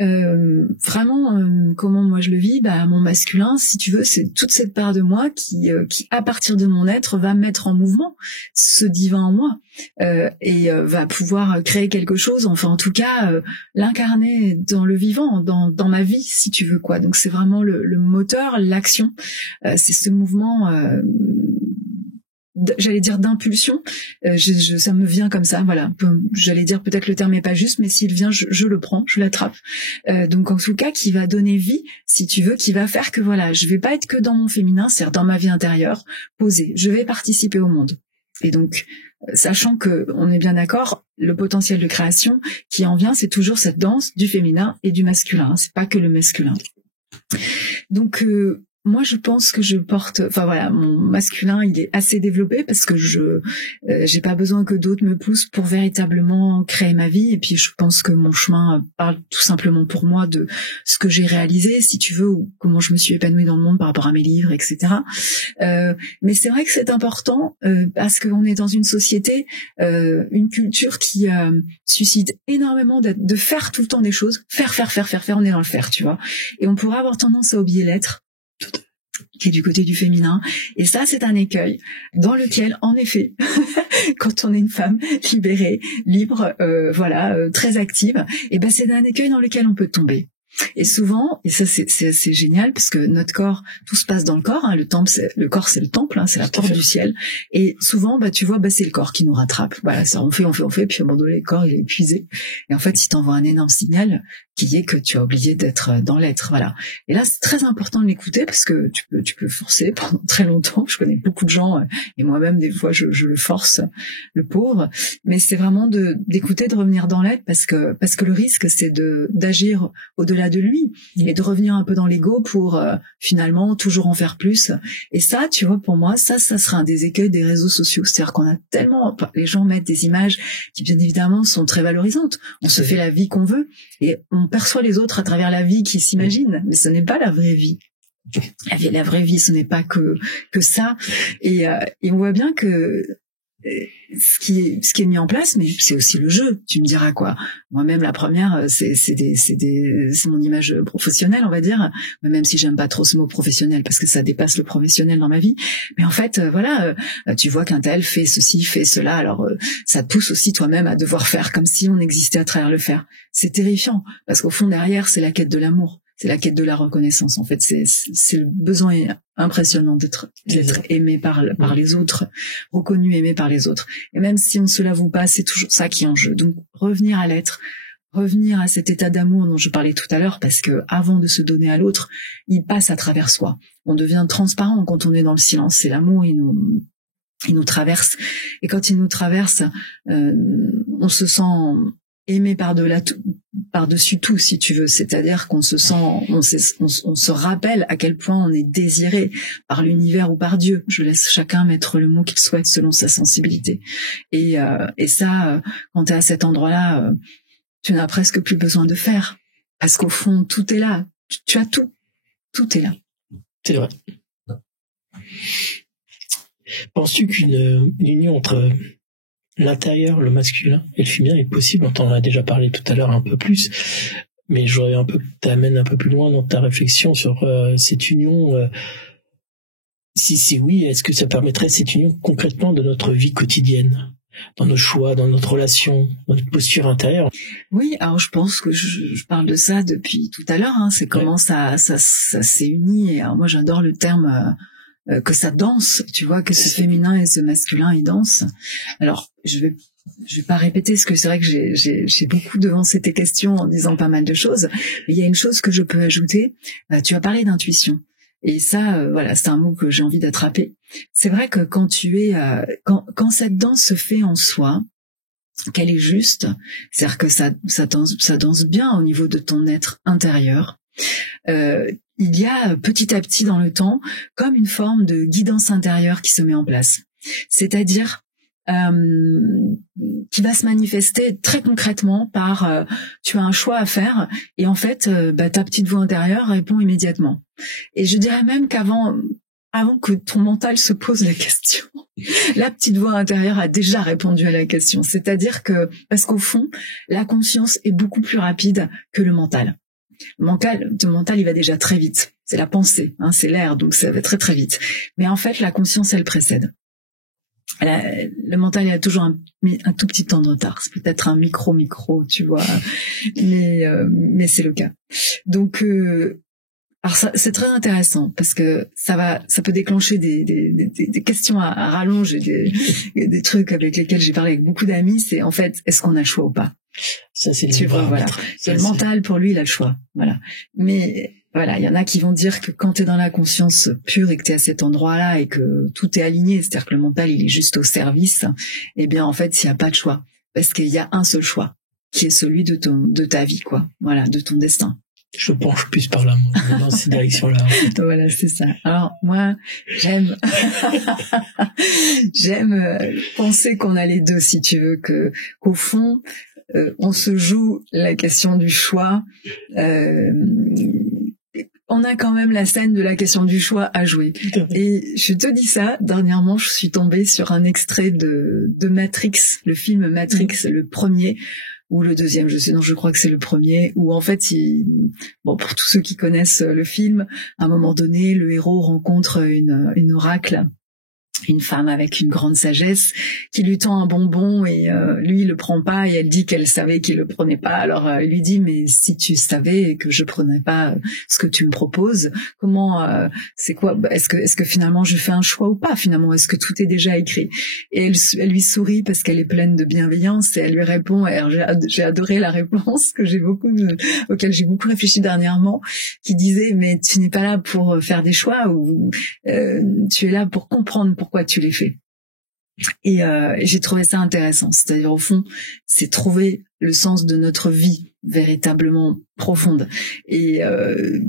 Vraiment, comment moi je le vis, mon masculin, si tu veux, c'est toute cette part de moi qui à partir de mon être va mettre en mouvement ce divin en moi et va pouvoir créer quelque chose, enfin en tout cas l'incarner dans le vivant, dans ma vie, si tu veux quoi. Donc c'est vraiment le moteur, l'action, c'est ce mouvement. J'allais dire d'impulsion, ça me vient comme ça, voilà. J'allais dire peut-être le terme est pas juste, mais s'il vient, je le prends, je l'attrape. Donc en tout cas, qui va donner vie, si tu veux, qui va faire que voilà, je vais pas être que dans mon féminin, c'est-à-dire dans ma vie intérieure, posée. Je vais participer au monde. Et donc, sachant que on est bien d'accord, le potentiel de création qui en vient, c'est toujours cette danse du féminin et du masculin. C'est pas que le masculin. Donc moi, je pense que je porte, enfin voilà, mon masculin, il est assez développé parce que j'ai pas besoin que d'autres me poussent pour véritablement créer ma vie. Et puis, je pense que mon chemin parle tout simplement pour moi de ce que j'ai réalisé, si tu veux, ou comment je me suis épanouie dans le monde par rapport à mes livres, etc. Mais c'est vrai que c'est important parce qu'on est dans une société, une culture qui suscite énormément de faire tout le temps des choses, faire. On est dans le faire, tu vois. Et on pourrait avoir tendance à oublier l'être, qui est du côté du féminin. Et ça, c'est un écueil dans lequel, en effet, quand on est une femme libérée, libre, très active, et ben c'est un écueil dans lequel on peut tomber. Et souvent, et ça c'est génial parce que notre corps, tout se passe dans le corps, hein, le corps c'est le temple, hein, c'est la porte du ciel. Et souvent, tu vois, c'est le corps qui nous rattrape. Voilà, ça on fait, puis à un moment donné, le corps il est épuisé. Et en fait, il t'envoie un énorme signal qui est que tu as oublié d'être dans l'être. Voilà. Et là, c'est très important de l'écouter parce que tu peux forcer pendant très longtemps. Je connais beaucoup de gens et moi-même des fois je le force, le pauvre. Mais c'est vraiment d'écouter, de revenir dans l'être parce que le risque c'est d'agir au-delà de lui et de revenir un peu dans l'ego pour finalement toujours en faire plus. Et ça, tu vois, pour moi, ça sera un des écueils des réseaux sociaux. C'est-à-dire qu'on a tellement, les gens mettent des images qui bien évidemment sont très valorisantes. On se fait la vie qu'on veut et on perçoit les autres à travers la vie qu'ils s'imaginent, mais ce n'est pas la vraie vie. La vraie vie, ce n'est pas que ça. Et on voit bien que ce qui est mis en place, mais c'est aussi le jeu. Tu me diras quoi. Moi-même, la première, c'est mon image professionnelle, on va dire. Même si j'aime pas trop ce mot professionnel parce que ça dépasse le professionnel dans ma vie. Mais en fait, tu vois qu'un tel fait ceci, fait cela. Alors, ça te pousse aussi toi-même à devoir faire comme si on existait à travers le faire. C'est terrifiant parce qu'au fond derrière, c'est la quête de l'amour. C'est la quête de la reconnaissance. En fait, c'est le besoin impressionnant d'être aimé par les autres, reconnu, aimé par les autres. Et même si on ne se l'avoue pas, c'est toujours ça qui est en jeu. Donc, revenir à l'être, revenir à cet état d'amour dont je parlais tout à l'heure, parce que avant de se donner à l'autre, il passe à travers soi. On devient transparent quand on est dans le silence. C'est l'amour, il nous traverse. Et quand il nous traverse, on se sent aimé par-dessus tout, si tu veux. C'est-à-dire qu'on se sent, on se rappelle à quel point on est désiré par l'univers ou par Dieu. Je laisse chacun mettre le mot qu'il souhaite selon sa sensibilité. Et ça, quand tu es à cet endroit-là, tu n'as presque plus besoin de faire. Parce qu'au fond, tout est là. Tu as tout. Tout est là. C'est vrai. Penses-tu qu'une union entre l'intérieur, le masculin et le féminin est possible? On t'en a déjà parlé tout à l'heure un peu plus, mais j'aurais t'amène un peu plus loin dans ta réflexion sur cette union. Si oui, est-ce que ça permettrait cette union concrètement de notre vie quotidienne, dans nos choix, dans notre relation, dans notre posture intérieure? Oui, alors je pense que je parle de ça depuis tout à l'heure. Hein, c'est comment ça s'est uni. Et alors moi, j'adore le terme. Que ça danse, tu vois, que ce féminin et ce masculin ils dansent. Alors je vais pas répéter ce que c'est vrai que j'ai beaucoup devancé tes questions en disant pas mal de choses. Mais il y a une chose que je peux ajouter. Tu as parlé d'intuition et ça, c'est un mot que j'ai envie d'attraper. C'est vrai que quand quand cette danse se fait en soi, qu'elle est juste, c'est-à-dire que ça danse bien au niveau de ton être intérieur. Il y a petit à petit dans le temps comme une forme de guidance intérieure qui se met en place. C'est-à-dire qui va se manifester très concrètement par tu as un choix à faire et en fait ta petite voix intérieure répond immédiatement. Et je dirais même qu'avant que ton mental se pose la question, la petite voix intérieure a déjà répondu à la question. C'est-à-dire que parce qu'au fond, la conscience est beaucoup plus rapide que le mental. Ton mental, il va déjà très vite. C'est la pensée, hein, c'est l'air, donc ça va très très vite. Mais en fait, la conscience, elle précède. Le mental, il a toujours un tout petit temps de retard. C'est peut-être un micro, tu vois, mais c'est le cas. Donc, alors ça, c'est très intéressant parce que ça peut déclencher des questions à rallonge et des trucs avec lesquels j'ai parlé avec beaucoup d'amis. C'est en fait, est-ce qu'on a le choix ou pas? Ça, c'est tu vois, voilà. C'est le mental, pour lui, il a le choix. Voilà. Mais Voilà, il y en a qui vont dire que quand t'es dans la conscience pure et que t'es à cet endroit-là et que tout est aligné, c'est-à-dire que le mental il est juste au service, eh bien en fait il n'y a pas de choix, parce qu'il y a un seul choix, qui est celui de ta vie, quoi. Voilà, de ton destin. Je penche plus par là, moi, dans cette direction-là. Voilà, c'est ça. Alors moi, j'aime penser qu'on a les deux, si tu veux, qu'au fond, on se joue la question du choix. On a quand même la scène de la question du choix à jouer. Et je te dis ça, dernièrement, je suis tombée sur un extrait de Matrix, le film Matrix, le premier, ou le deuxième, je crois que c'est le premier, où en fait, pour tous ceux qui connaissent le film, à un moment donné, le héros rencontre une oracle, une femme avec une grande sagesse qui lui tend un bonbon et lui il le prend pas et elle dit qu'elle savait qu'il le prenait pas. Alors il lui dit mais si tu savais que je prenais pas ce que tu me proposes, comment c'est quoi, est-ce que finalement je fais un choix ou pas, finalement est-ce que tout est déjà écrit? Et elle lui sourit parce qu'elle est pleine de bienveillance et elle lui répond, et alors j'ai adoré la réponse auquel j'ai beaucoup réfléchi dernièrement, qui disait mais tu n'es pas là pour faire des choix, ou tu es là pour comprendre pourquoi tu les fais. Et j'ai trouvé ça intéressant. C'est-à-dire, au fond, c'est trouver le sens de notre vie véritablement profonde. Et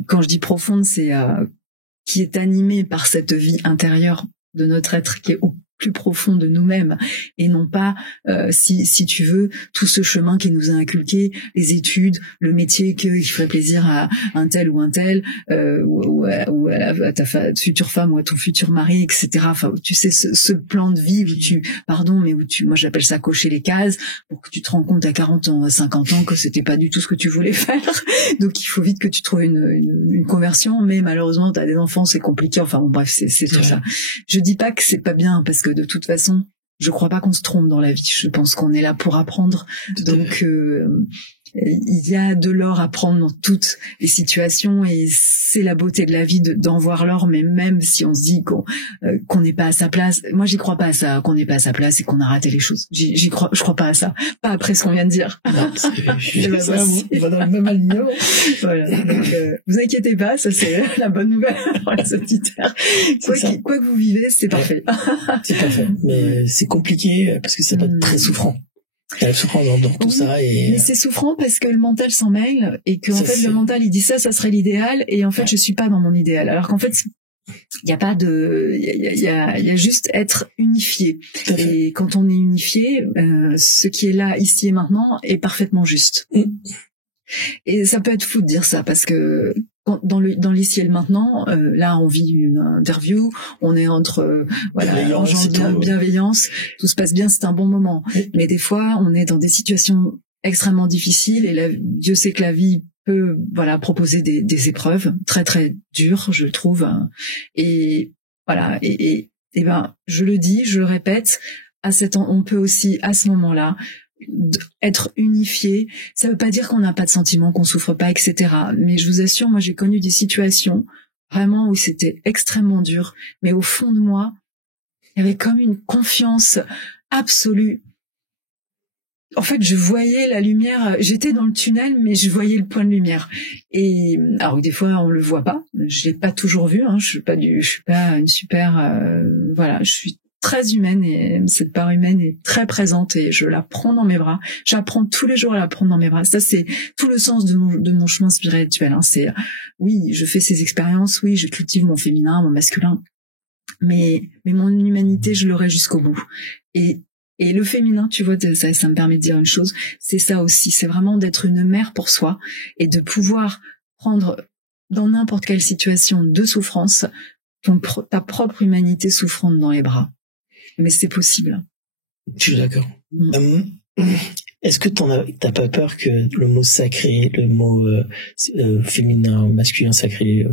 quand je dis profonde, c'est qui est animée par cette vie intérieure de notre être qui est au plus profond de nous-mêmes, et non pas, si tu veux, tout ce chemin qui nous a inculqué, les études, le métier qui ferait plaisir à un tel ou un tel, ou à ta future femme ou à ton futur mari, etc. Enfin, tu sais, ce plan de vie moi j'appelle ça cocher les cases, pour que tu te rends compte à 40 ans, à 50 ans que c'était pas du tout ce que tu voulais faire. Donc il faut vite que tu trouves une conversion, mais malheureusement t'as des enfants, c'est compliqué. Enfin bon, bref, c'est tout ça. Je dis pas que c'est pas bien, parce que de toute façon, je crois pas qu'on se trompe dans la vie. Je pense qu'on est là pour apprendre. Donc, il y a de l'or à prendre dans toutes les situations, et c'est la beauté de la vie d'en voir l'or. Mais même si on se dit qu'on n'est pas à sa place, moi j'y crois pas à ça, qu'on n'est pas à sa place et qu'on a raté les choses. Je crois pas à ça. Pas après ce qu'on vient de dire. Non, parce que on va dans le même alignement. Voilà. Donc, vous inquiétez pas, ça c'est la bonne nouvelle pour les auditeurs. Quoi que vous vivez, c'est parfait. C'est parfait. Mais c'est compliqué parce que ça doit être très souffrant. Elle souffre dans tout ça, et... Mais c'est souffrant parce que le mental s'en mêle, et que en fait le mental il dit ça serait l'idéal, et en fait je suis pas dans mon idéal. Alors qu'en fait il y a pas de, il y a juste être unifié. Et quand on est unifié, ce qui est là ici et maintenant est parfaitement juste. Et ça peut être fou de dire ça, parce que dans l'ici et le maintenant, là on vit une interview, on est entre bienveillance, tout se passe bien, c'est un bon moment. Mais des fois on est dans des situations extrêmement difficiles, et Dieu sait que la vie peut proposer des épreuves très très dures, je trouve. Et voilà, et ben je le dis, je le répète, on peut aussi à ce moment-là être unifié. Ça veut pas dire qu'on n'a pas de sentiments, qu'on souffre pas, etc. Mais je vous assure, moi j'ai connu des situations vraiment où c'était extrêmement dur, mais au fond de moi il y avait comme une confiance absolue. En fait, je voyais la lumière, j'étais dans le tunnel, mais je voyais le point de lumière. Et alors des fois on le voit pas, je l'ai pas toujours vu, je suis pas une super je suis très humaine, et cette part humaine est très présente, et je la prends dans mes bras. J'apprends tous les jours à la prendre dans mes bras. Ça, c'est tout le sens de mon chemin spirituel. C'est, oui, je fais ces expériences, oui, je cultive mon féminin, mon masculin, mais mon humanité, je l'aurai jusqu'au bout. Et le féminin, tu vois, ça me permet de dire une chose, c'est ça aussi, c'est vraiment d'être une mère pour soi, et de pouvoir prendre dans n'importe quelle situation de souffrance ta propre humanité souffrante dans les bras. Mais c'est possible. Je suis d'accord. Est-ce que t'as pas peur que le mot sacré, le mot féminin, masculin sacré,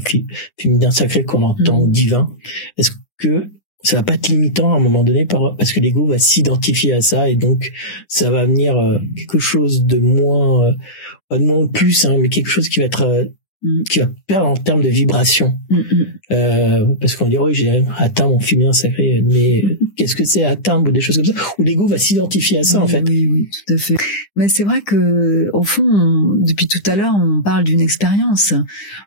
féminin sacré qu'on entend divin, est-ce que ça va pas être limitant à un moment donné parce que l'ego va s'identifier à ça, et donc ça va venir quelque chose de moins, pas de moins plus, mais quelque chose qui va être qui va perdre en termes de vibration. Parce qu'on dit, oui, j'ai atteint mon féminin sacré, mais qu'est-ce que c'est atteindre ou des choses comme ça, où l'ego va s'identifier à ça, en fait. Oui, tout à fait. Mais c'est vrai que, au fond, depuis tout à l'heure, on parle d'une expérience.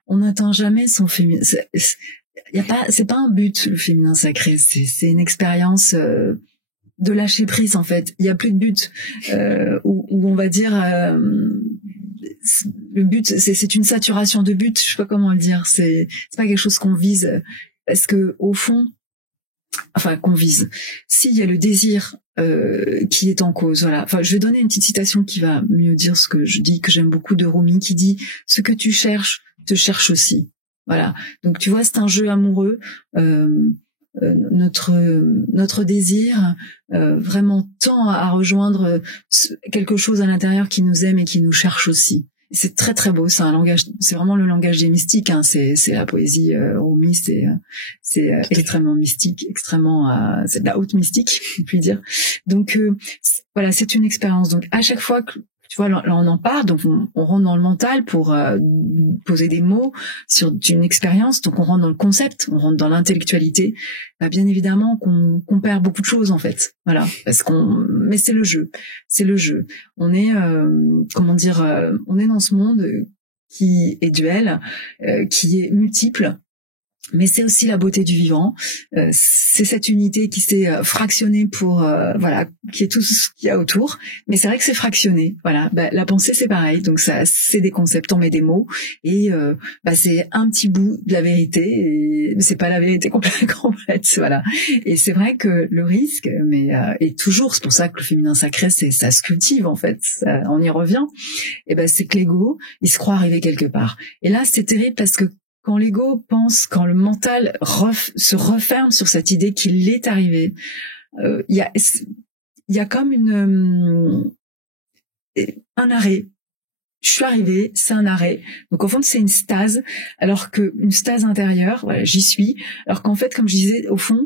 On n'atteint jamais son féminin. C'est pas un but, le féminin sacré. C'est une expérience, de lâcher prise, en fait. Il y a plus de but, où on va dire, le but, c'est une saturation de but. Je sais pas comment le dire. C'est pas quelque chose qu'on vise, parce que au fond, enfin qu'on vise. S'il y a le désir qui est en cause, voilà. Enfin, je vais donner une petite citation qui va mieux dire ce que je dis, que j'aime beaucoup, de Rumi, qui dit: ce que tu cherches te cherche aussi. Voilà. Donc tu vois, c'est un jeu amoureux. Notre désir vraiment tend à rejoindre quelque chose à l'intérieur qui nous aime et qui nous cherche aussi. Et c'est très très beau, c'est un langage, c'est vraiment le langage des mystiques, hein. C'est la poésie Rumi, c'est extrêmement mystique, extrêmement c'est de la haute mystique, on peut dire. Donc voilà, c'est une expérience. Donc à chaque fois que tu vois, là on en parle, donc on rentre dans le mental pour poser des mots sur une expérience, donc on rentre dans le concept, on rentre dans l'intellectualité. Bah, bien évidemment qu'on perd beaucoup de choses, en fait. Voilà, mais c'est le jeu. On est on est dans ce monde qui est duel, qui est multiple. Mais c'est aussi la beauté du vivant, c'est cette unité qui s'est fractionnée pour voilà, qui est tout ce qu'il y a autour, mais c'est vrai que c'est fractionné, voilà. Bah, la pensée c'est pareil, donc ça c'est des concepts, on met des mots et c'est un petit bout de la vérité, et c'est pas la vérité complète, voilà. Et c'est vrai que le risque, est toujours, c'est pour ça que le féminin sacré ça se cultive en fait, on y revient. Et c'est que l'ego, il se croit arrivé quelque part. Et là c'est terrible parce que quand l'ego pense, quand le mental se referme sur cette idée qu'il est arrivé, il y a comme un arrêt. Je suis arrivée, c'est un arrêt. Donc, au fond, c'est une stase, une stase intérieure, voilà, j'y suis. Alors qu'en fait, comme je disais, au fond,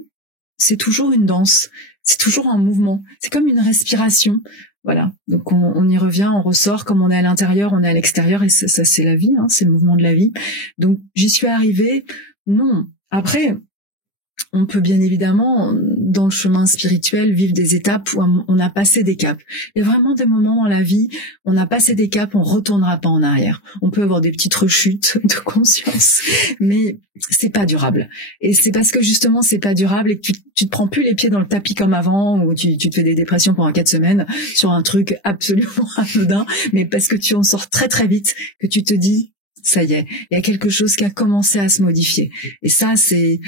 c'est toujours une danse. C'est toujours un mouvement. C'est comme une respiration. Voilà. Donc, on y revient, on ressort. Comme on est à l'intérieur, on est à l'extérieur. Et ça c'est la vie, hein, c'est le mouvement de la vie. Donc, j'y suis arrivée. Non. Après, on peut bien évidemment, dans le chemin spirituel, vivre des étapes où on a passé des caps. Il y a vraiment des moments dans la vie, on a passé des caps, on retournera pas en arrière. On peut avoir des petites rechutes de conscience, mais c'est pas durable. Et c'est parce que justement c'est pas durable et que tu te prends plus les pieds dans le tapis comme avant, où tu te fais des dépressions pendant 4 semaines sur un truc absolument anodin, mais parce que tu en sors très très vite, que tu te dis, ça y est, il y a quelque chose qui a commencé à se modifier. Et ça c'est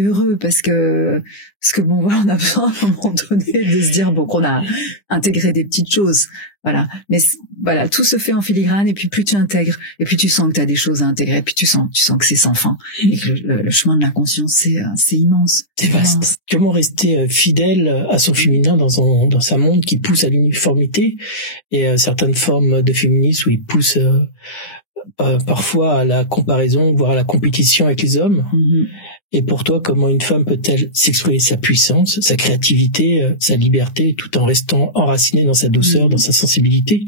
heureux parce que bon, voilà, on a besoin à un moment donné de se dire qu'on a intégré des petites choses, voilà. Mais voilà, tout se fait en filigrane et puis plus tu intègres et puis tu sens que tu as des choses à intégrer, puis tu sens que c'est sans fin et que le chemin de l'inconscience c'est immense. C'est vaste. Comment rester fidèle à son féminin dans sa monde qui pousse à l'uniformité et certaines formes de féminisme où il pousse parfois à la comparaison, voire à la compétition avec les hommes. Et pour toi, comment une femme peut-elle s'exprimer sa puissance, sa créativité, sa liberté, tout en restant enracinée dans sa douceur, dans sa sensibilité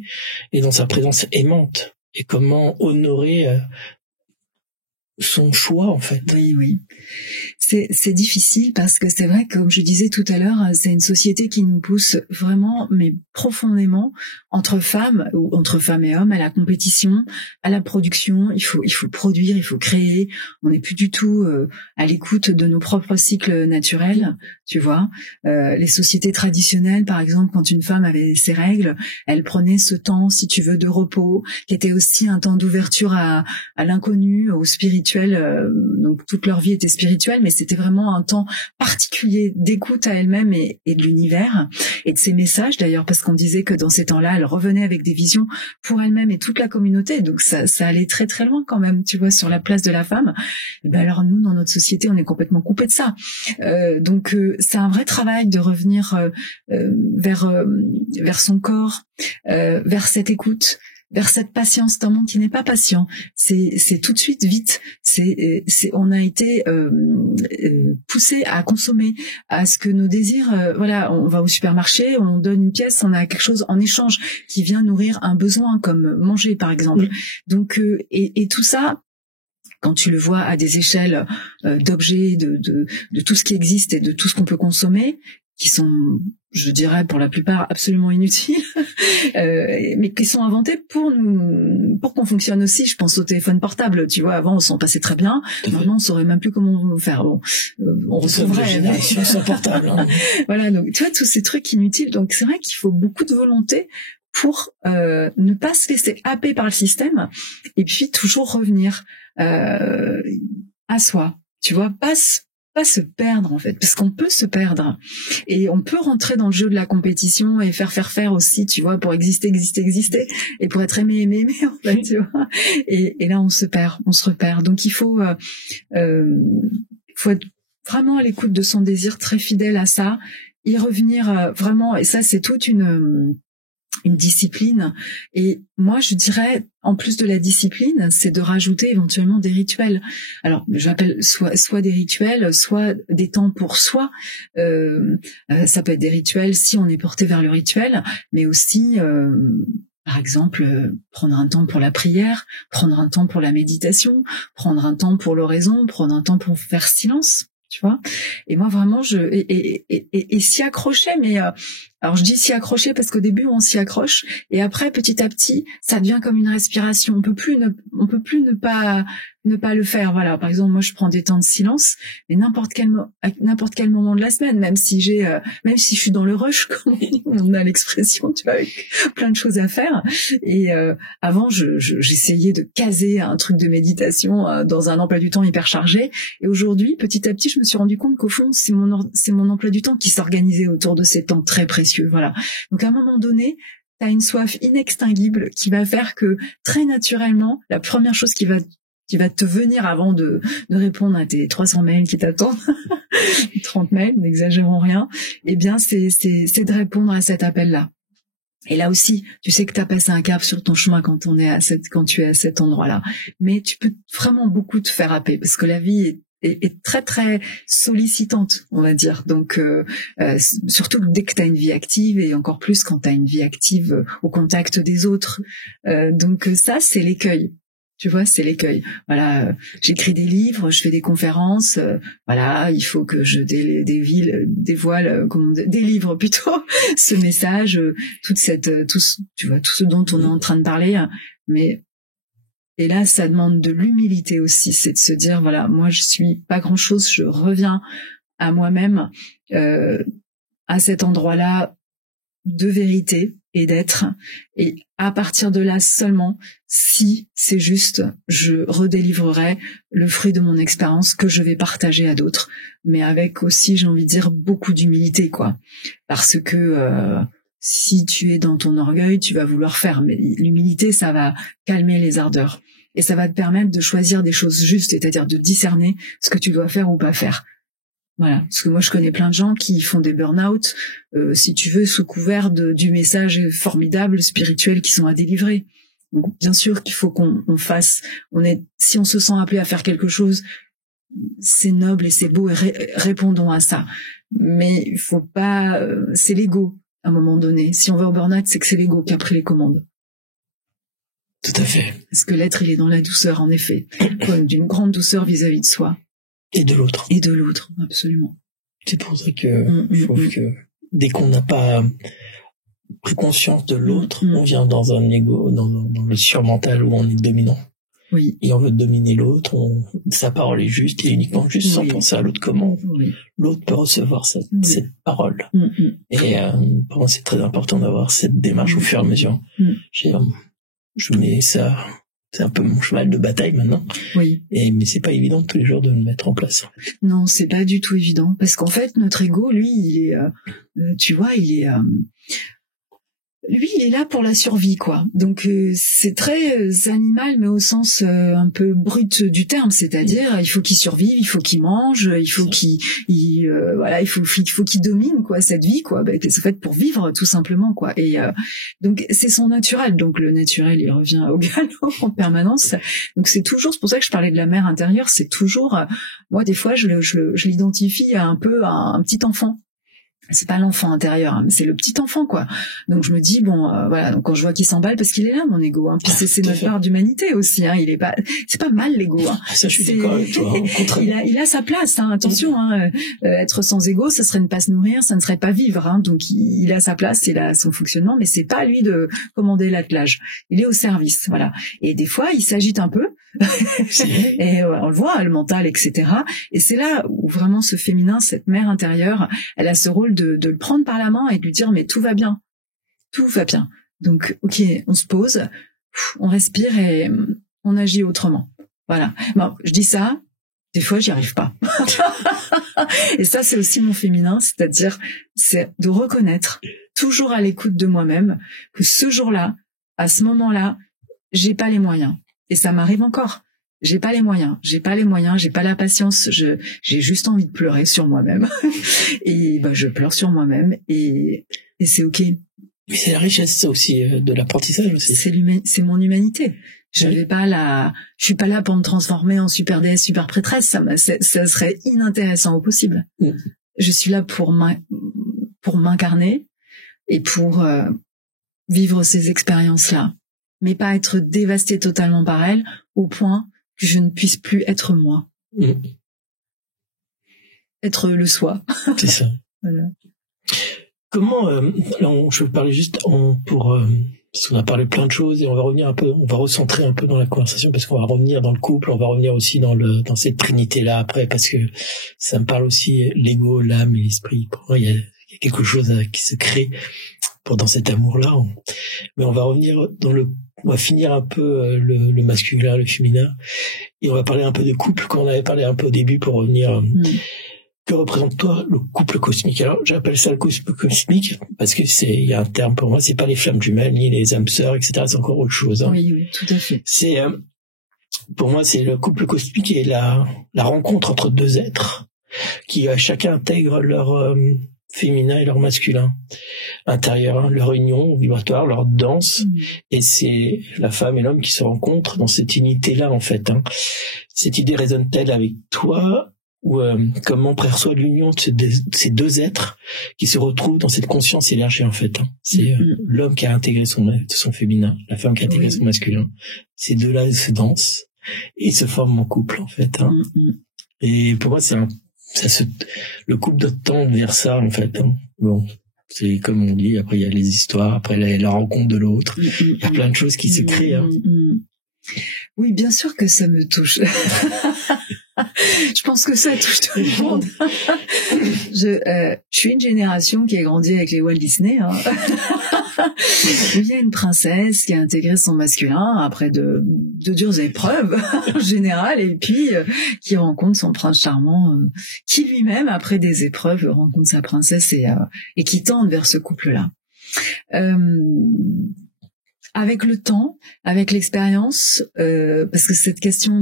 et dans sa présence aimante? Et comment honorer son choix, en fait? Oui. C'est difficile parce que c'est vrai que, comme je disais tout à l'heure, c'est une société qui nous pousse vraiment, mais profondément, entre femmes et hommes, à la compétition, à la production. Il faut produire, il faut créer. On n'est plus du tout à l'écoute de nos propres cycles naturels, tu vois. Les sociétés traditionnelles, par exemple, quand une femme avait ses règles, elle prenait ce temps, si tu veux, de repos, qui était aussi un temps d'ouverture à l'inconnu, au spirituel. Donc toute leur vie était spirituelle, mais c'était vraiment un temps particulier d'écoute à elle-même et de l'univers et de ses messages d'ailleurs, parce qu'on disait que dans ces temps-là, elle revenait avec des visions pour elle-même et toute la communauté. Donc ça allait très très loin quand même, tu vois, sur la place de la femme. Et alors nous, dans notre société, on est complètement coupé de ça. Donc c'est un vrai travail de revenir vers son corps, vers cette écoute, vers cette patience d'un monde qui n'est pas patient. C'est tout de suite vite. On a été poussé à consommer, à ce que nos désirs. Voilà, on va au supermarché, on donne une pièce, on a quelque chose en échange qui vient nourrir un besoin, comme manger par exemple. Donc et tout ça, quand tu le vois à des échelles d'objets, de tout ce qui existe et de tout ce qu'on peut consommer, qui sont, je dirais, pour la plupart absolument inutiles, mais qui sont inventés pour qu'on fonctionne aussi. Je pense au téléphone portable, tu vois, avant on s'en passait très bien, maintenant on saurait même plus comment faire. Bon, on retrouverait la génération sans portable. Hein. Voilà, donc tu vois tous ces trucs inutiles. Donc c'est vrai qu'il faut beaucoup de volonté pour ne pas se laisser happer par le système et puis toujours revenir à soi. Tu vois, pas se perdre en fait, parce qu'on peut se perdre et on peut rentrer dans le jeu de la compétition et faire aussi, tu vois, pour exister et pour être aimé en fait, tu vois. Et là on se repère. Donc il faut être vraiment à l'écoute de son désir, très fidèle à ça, y revenir vraiment. Et ça c'est toute une discipline. Et moi, je dirais, en plus de la discipline, c'est de rajouter éventuellement des rituels. Alors, j'appelle soit des rituels, soit des temps pour soi. Ça peut être des rituels si on est porté vers le rituel, mais aussi, par exemple, prendre un temps pour la prière, prendre un temps pour la méditation, prendre un temps pour l'oraison, prendre un temps pour faire silence. Tu vois, et moi vraiment et s'y accrocher, mais alors je dis s'y accrocher parce qu'au début on s'y accroche et après petit à petit ça devient comme une respiration. On peut plus ne pas le faire. Voilà, par exemple moi je prends des temps de silence, mais n'importe quel moment de la semaine, même si je suis dans le rush comme on a l'expression, tu vois, avec plein de choses à faire. Et avant j'essayais de caser un truc de méditation dans un emploi du temps hyper chargé. Et aujourd'hui, petit à petit, je me suis rendu compte qu'au fond, c'est mon emploi du temps qui s'organisait autour de ces temps très précieux. Voilà. Donc à un moment donné, t'as une soif inextinguible qui va faire que très naturellement, la première chose qui va te venir avant de répondre à tes 300 mails qui t'attendent, 30 mails, n'exagérons rien, eh bien c'est de répondre à cet appel-là. Et là aussi, tu sais que t'as passé un cap sur ton chemin quand tu es à cet endroit-là. Mais tu peux vraiment beaucoup te faire happer parce que la vie est très très sollicitante, on va dire. Donc surtout dès que tu as une vie active et encore plus quand tu as une vie active au contact des autres. Donc ça c'est l'écueil. Tu vois, c'est l'écueil. Voilà, j'écris des livres, je fais des conférences. Voilà, il faut que je dévoile, délivre plutôt ce message, tout ce dont on est en train de parler. Mais et là, ça demande de l'humilité aussi, c'est de se dire voilà, moi je suis pas grand-chose, je reviens à moi-même, à cet endroit-là de vérité et d'être. Et à partir de là seulement, si c'est juste, je redélivrerai le fruit de mon expérience que je vais partager à d'autres, mais avec aussi, j'ai envie de dire, beaucoup d'humilité, quoi. Parce que si tu es dans ton orgueil, tu vas vouloir faire, mais l'humilité, ça va calmer les ardeurs. Et ça va te permettre de choisir des choses justes, c'est-à-dire de discerner ce que tu dois faire ou pas faire. Voilà, parce que moi je connais plein de gens qui font des burn-out, si tu veux, sous couvert du message formidable, spirituel qu'ils sont à délivrer. Donc bien sûr qu'il faut qu'on fasse, si on se sent appelé à faire quelque chose, c'est noble et c'est beau et répondons à ça. Mais il faut pas, c'est l'ego à un moment donné. Si on va au burn-out, c'est que c'est l'ego qui a pris les commandes. Tout à fait. Parce que l'être, il est dans la douceur, en effet, d'une grande douceur vis-à-vis de soi. Et de l'autre. Et de l'autre, absolument. C'est pour ça que je trouve que dès qu'on n'a pas pris conscience de l'autre, on vient dans un ego, dans le surmental où on est dominant. Oui. Et on veut dominer l'autre, sa parole est juste et uniquement juste sans penser à l'autre, comment l'autre peut recevoir cette parole. Et pour moi, c'est très important d'avoir cette démarche au fur et à mesure. Je mets ça, c'est un peu mon cheval de bataille maintenant. Oui. Mais c'est pas évident tous les jours de le mettre en place. Non, c'est pas du tout évident parce qu'en fait, notre ego, lui, il est, tu vois, il est lui, il est là pour la survie, quoi. Donc c'est très animal, mais au sens un peu brut du terme, c'est-à-dire il faut qu'il survive, il faut qu'il mange, il faut il faut qu'il domine, quoi, cette vie, quoi. C'est fait pour vivre, tout simplement, quoi. Et donc c'est son naturel. Donc le naturel, il revient au galop en permanence. Donc c'est pour ça que je parlais de la mère intérieure. C'est toujours, moi des fois je l'identifie un peu à un petit enfant. C'est pas l'enfant intérieur, hein, mais c'est le petit enfant, quoi. Donc je me dis voilà, donc quand je vois qu'il s'emballe, parce qu'il est là, mon ego, hein, puis c'est notre part d'humanité aussi, hein, c'est pas mal l'ego, hein. Ça, je suis d'accord avec toi, il a sa place, hein, attention, hein, être sans ego, ça serait ne pas se nourrir, ça ne serait pas vivre, hein, donc il a sa place, il a son fonctionnement, mais c'est pas à lui de commander l'attelage. Il est au service, voilà. Et des fois, il s'agite un peu, et on le voit, le mental, etc. Et c'est là où vraiment ce féminin, cette mère intérieure, elle a ce rôle de le prendre par la main et de lui dire mais tout va bien. Donc ok, on se pose, on respire et on agit autrement. Voilà. Bon, je dis ça, des fois j'y arrive pas. Et ça c'est aussi mon féminin, c'est-à-dire c'est de reconnaître, toujours à l'écoute de moi-même, que ce jour-là, à ce moment-là, j'ai pas les moyens. Et ça m'arrive encore. J'ai pas les moyens, j'ai pas la patience, j'ai juste envie de pleurer sur moi-même. Et je pleure sur moi-même et c'est ok. Mais c'est la richesse, ça aussi, de l'apprentissage aussi. C'est mon humanité. Je suis pas là pour me transformer en super déesse, super prêtresse, ça serait inintéressant au possible. Je suis là pour m'incarner et pour vivre ces expériences-là, mais pas être dévastée totalement par elles au point que je ne puisse plus être moi. Être le soi. C'est ça. Voilà. Comment, je vais parler juste parce qu'on a parlé plein de choses et on va recentrer un peu dans la conversation parce qu'on va revenir dans le couple, on va revenir aussi dans cette trinité-là après parce que ça me parle aussi l'ego, l'âme et l'esprit. Pour moi, il y a quelque chose qui se crée dans cet amour-là. Mais on va revenir on va finir un peu le masculin, le féminin et on va parler un peu de couple quand on avait parlé un peu au début pour revenir. Que représente toi le couple cosmique? Alors j'appelle ça le couple cosmique parce que il y a un terme pour moi, c'est pas les flammes jumelles ni les âmes sœurs, etc. C'est encore autre chose. Hein. Oui, tout à fait. C'est pour moi c'est le couple cosmique et la rencontre entre deux êtres qui chacun intègre leur féminin et leur masculin intérieur, hein, leur union vibratoire, leur danse, et c'est la femme et l'homme qui se rencontrent dans cette unité-là en fait. Hein. Cette idée résonne-t-elle avec toi? Ou comment perçoit l'union de ces deux êtres qui se retrouvent dans cette conscience élargie en fait. Hein. C'est l'homme qui a intégré son féminin, la femme qui a intégré son masculin. Ces deux-là ils se dansent et se forment en couple en fait. Hein. Et pour moi le couple tend vers ça en fait. Hein. Bon, c'est comme on dit. Après il y a les histoires, après la rencontre de l'autre. Il y a plein de choses qui se créent. Hein. Oui, bien sûr que ça me touche. Je pense que ça touche tout le monde. Je suis une génération qui a grandi avec les Walt Disney. Hein. Il y a une princesse qui a intégré son masculin après de dures épreuves en général, et puis qui rencontre son prince charmant, qui lui-même, après des épreuves, rencontre sa princesse et qui tend vers ce couple-là. Avec le temps, avec l'expérience, parce que cette question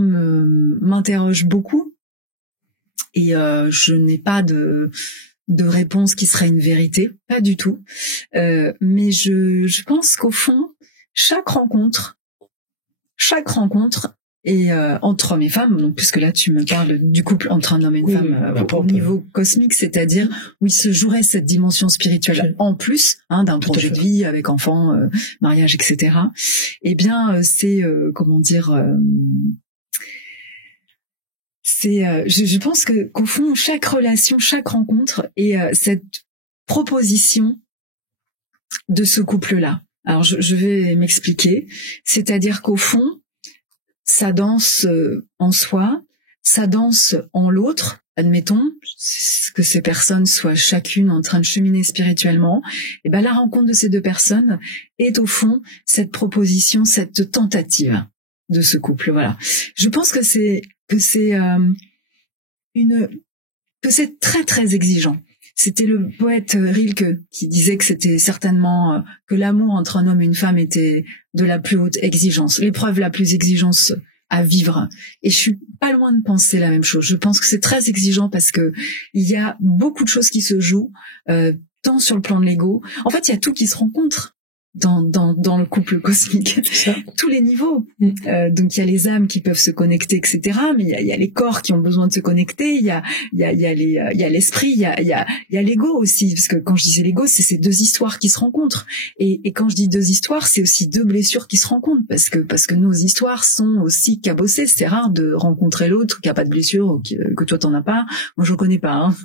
m'interroge beaucoup, et je n'ai pas de réponse qui serait une vérité, pas du tout. Mais je pense qu'au fond, chaque rencontre et entre hommes et femmes, donc puisque là tu me parles du couple entre un homme et une femme au niveau cosmique, c'est-à-dire où il se jouerait cette dimension spirituelle en plus d'un projet de vie avec enfants, mariage, etc. Eh bien, c'est je pense qu'au fond, chaque relation, chaque rencontre est cette proposition de ce couple-là. Alors, je vais m'expliquer. C'est-à-dire qu'au fond, ça danse en soi, ça danse en l'autre. Admettons que ces personnes soient chacune en train de cheminer spirituellement. Et ben, la rencontre de ces deux personnes est au fond cette proposition, cette tentative de ce couple. Voilà. Je pense que c'est très très exigeant. C'était le poète Rilke qui disait que c'était certainement que l'amour entre un homme et une femme était de la plus haute exigence, l'épreuve la plus exigeante à vivre. Et je suis pas loin de penser la même chose. Je pense que c'est très exigeant parce que il y a beaucoup de choses qui se jouent, tant sur le plan de l'ego. En fait, il y a tout qui se rencontre dans le couple cosmique, tous les niveaux. Donc il y a les âmes qui peuvent se connecter, etc. Mais il y a les corps qui ont besoin de se connecter. Il y a l'esprit, il y a l'ego aussi, parce que quand je disais l'ego, c'est ces deux histoires qui se rencontrent. Et quand je dis deux histoires, c'est aussi deux blessures qui se rencontrent, parce que nos histoires sont aussi cabossées. C'est rare de rencontrer l'autre qui a pas de blessure ou que toi t'en as pas. Moi je connais pas. Hein.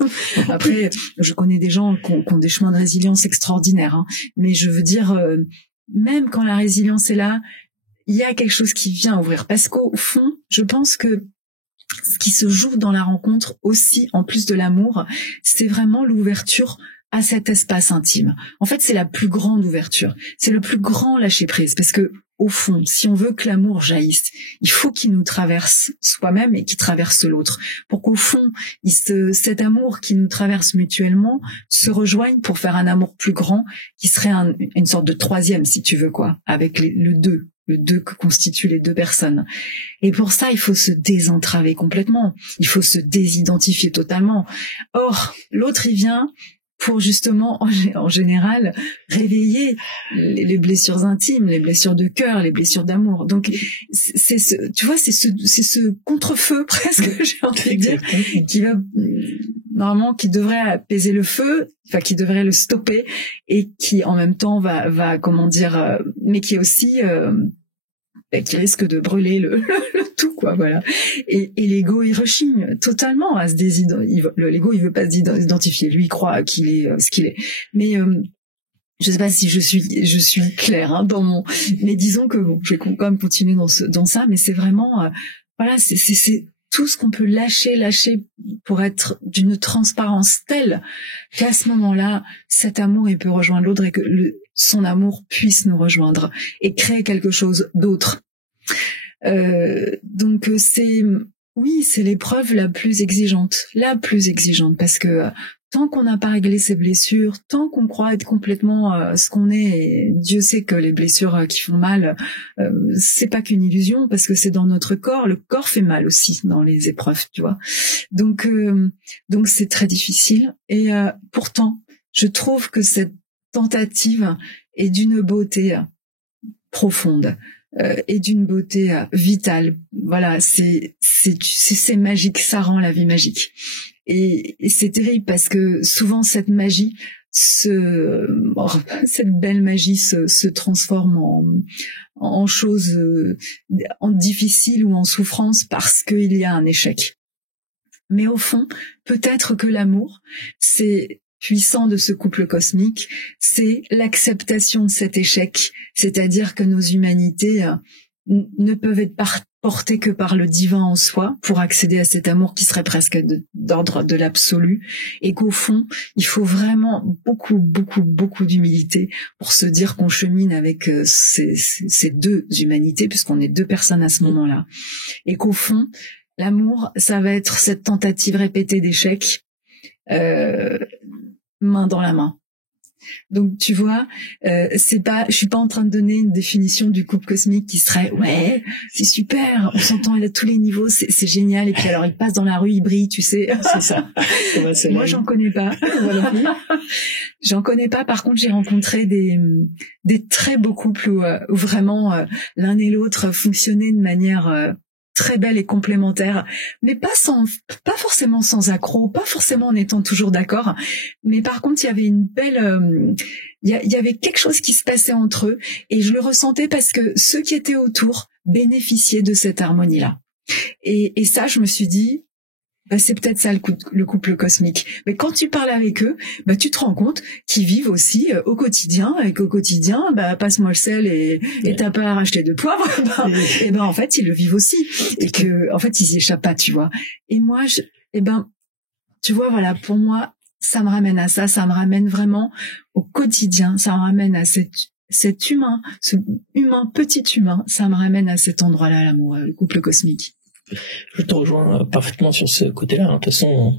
Après, je connais des gens qui ont des chemins de résilience extraordinaires. Hein. Mais je veux dire, même quand la résilience est là, il y a quelque chose qui vient ouvrir. Parce qu'au fond, je pense que ce qui se joue dans la rencontre aussi, en plus de l'amour, c'est vraiment l'ouverture à cet espace intime. En fait, c'est la plus grande ouverture. C'est le plus grand lâcher-prise. Parce que, au fond, si on veut que l'amour jaillisse, il faut qu'il nous traverse soi-même et qu'il traverse l'autre. Pour qu'au fond, cet amour qui nous traverse mutuellement se rejoigne pour faire un amour plus grand, qui serait une sorte de troisième, si tu veux, quoi, avec le deux que constituent les deux personnes. Et pour ça, il faut se désentraver complètement. Il faut se désidentifier totalement. Or, l'autre, il vient pour justement, en général, réveiller les blessures intimes, les blessures de cœur, les blessures d'amour. Donc, c'est ce contre-feu presque, j'ai envie de dire, qui devrait apaiser le feu, enfin qui devrait le stopper, et qui en même temps va comment dire, mais qui est aussi qui risque de brûler le tout, quoi, voilà. Et l'ego, il rechigne totalement à se l'ego, il veut pas s'identifier. Lui, il croit qu'il est ce qu'il est. Mais je sais pas si je suis claire, hein, mais disons que bon, je vais quand même continuer dans ça, mais c'est vraiment, voilà, c'est tout ce qu'on peut lâcher pour être d'une transparence telle qu'à ce moment-là, cet amour, il peut rejoindre l'autre et que son amour puisse nous rejoindre et créer quelque chose d'autre. Donc c'est l'épreuve la plus exigeante, parce que tant qu'on n'a pas réglé ses blessures, tant qu'on croit être complètement ce qu'on est, et Dieu sait que les blessures qui font mal, c'est pas qu'une illusion, parce que c'est dans notre corps. Le corps fait mal aussi dans les épreuves, tu vois. Donc c'est très difficile. Et pourtant, je trouve que cette tentative est d'une beauté profonde. Et d'une beauté vitale. Voilà, c'est magique, ça rend la vie magique. Et c'est terrible parce que souvent cette magie cette belle magie se transforme en choses en difficiles ou en souffrance parce qu'il y a un échec. Mais au fond, peut-être que l'amour, c'est puissant de ce couple cosmique, c'est l'acceptation de cet échec, c'est-à-dire que nos humanités ne peuvent être portées que par le divin en soi pour accéder à cet amour qui serait presque d'ordre de l'absolu, et qu'au fond, il faut vraiment beaucoup, beaucoup, beaucoup d'humilité pour se dire qu'on chemine avec ces deux humanités, puisqu'on est deux personnes à ce moment-là, et qu'au fond, l'amour, ça va être cette tentative répétée d'échec, main dans la main. Donc tu vois, je suis pas en train de donner une définition du couple cosmique qui serait ouais, c'est super, on s'entend à tous les niveaux, c'est génial, et puis alors il passe dans la rue, il brille, tu sais. C'est ça. Moi j'en connais pas. J'en connais pas. Par contre, j'ai rencontré des très beaux couples où vraiment l'un et l'autre fonctionnaient de manière très belle et complémentaire, mais pas forcément sans accroc, pas forcément en étant toujours d'accord, mais par contre il y avait une belle, il y avait quelque chose qui se passait entre eux, et je le ressentais parce que ceux qui étaient autour bénéficiaient de cette harmonie-là. Et ça, je me suis dit, c'est peut-être ça le couple cosmique. Mais quand tu parles avec eux, tu te rends compte qu'ils vivent aussi au quotidien, et qu'au quotidien, passe-moi le sel et t'as pas à racheter de poivre. Et en fait, ils le vivent aussi, et que en fait, ils y échappent pas, tu vois. Et moi, tu vois, voilà, pour moi, ça me ramène à ça, ça me ramène vraiment au quotidien, ça me ramène à cet humain, ce petit humain, ça me ramène à cet endroit-là, l'amour, le couple cosmique. Je te rejoins parfaitement sur ce côté-là. De toute façon,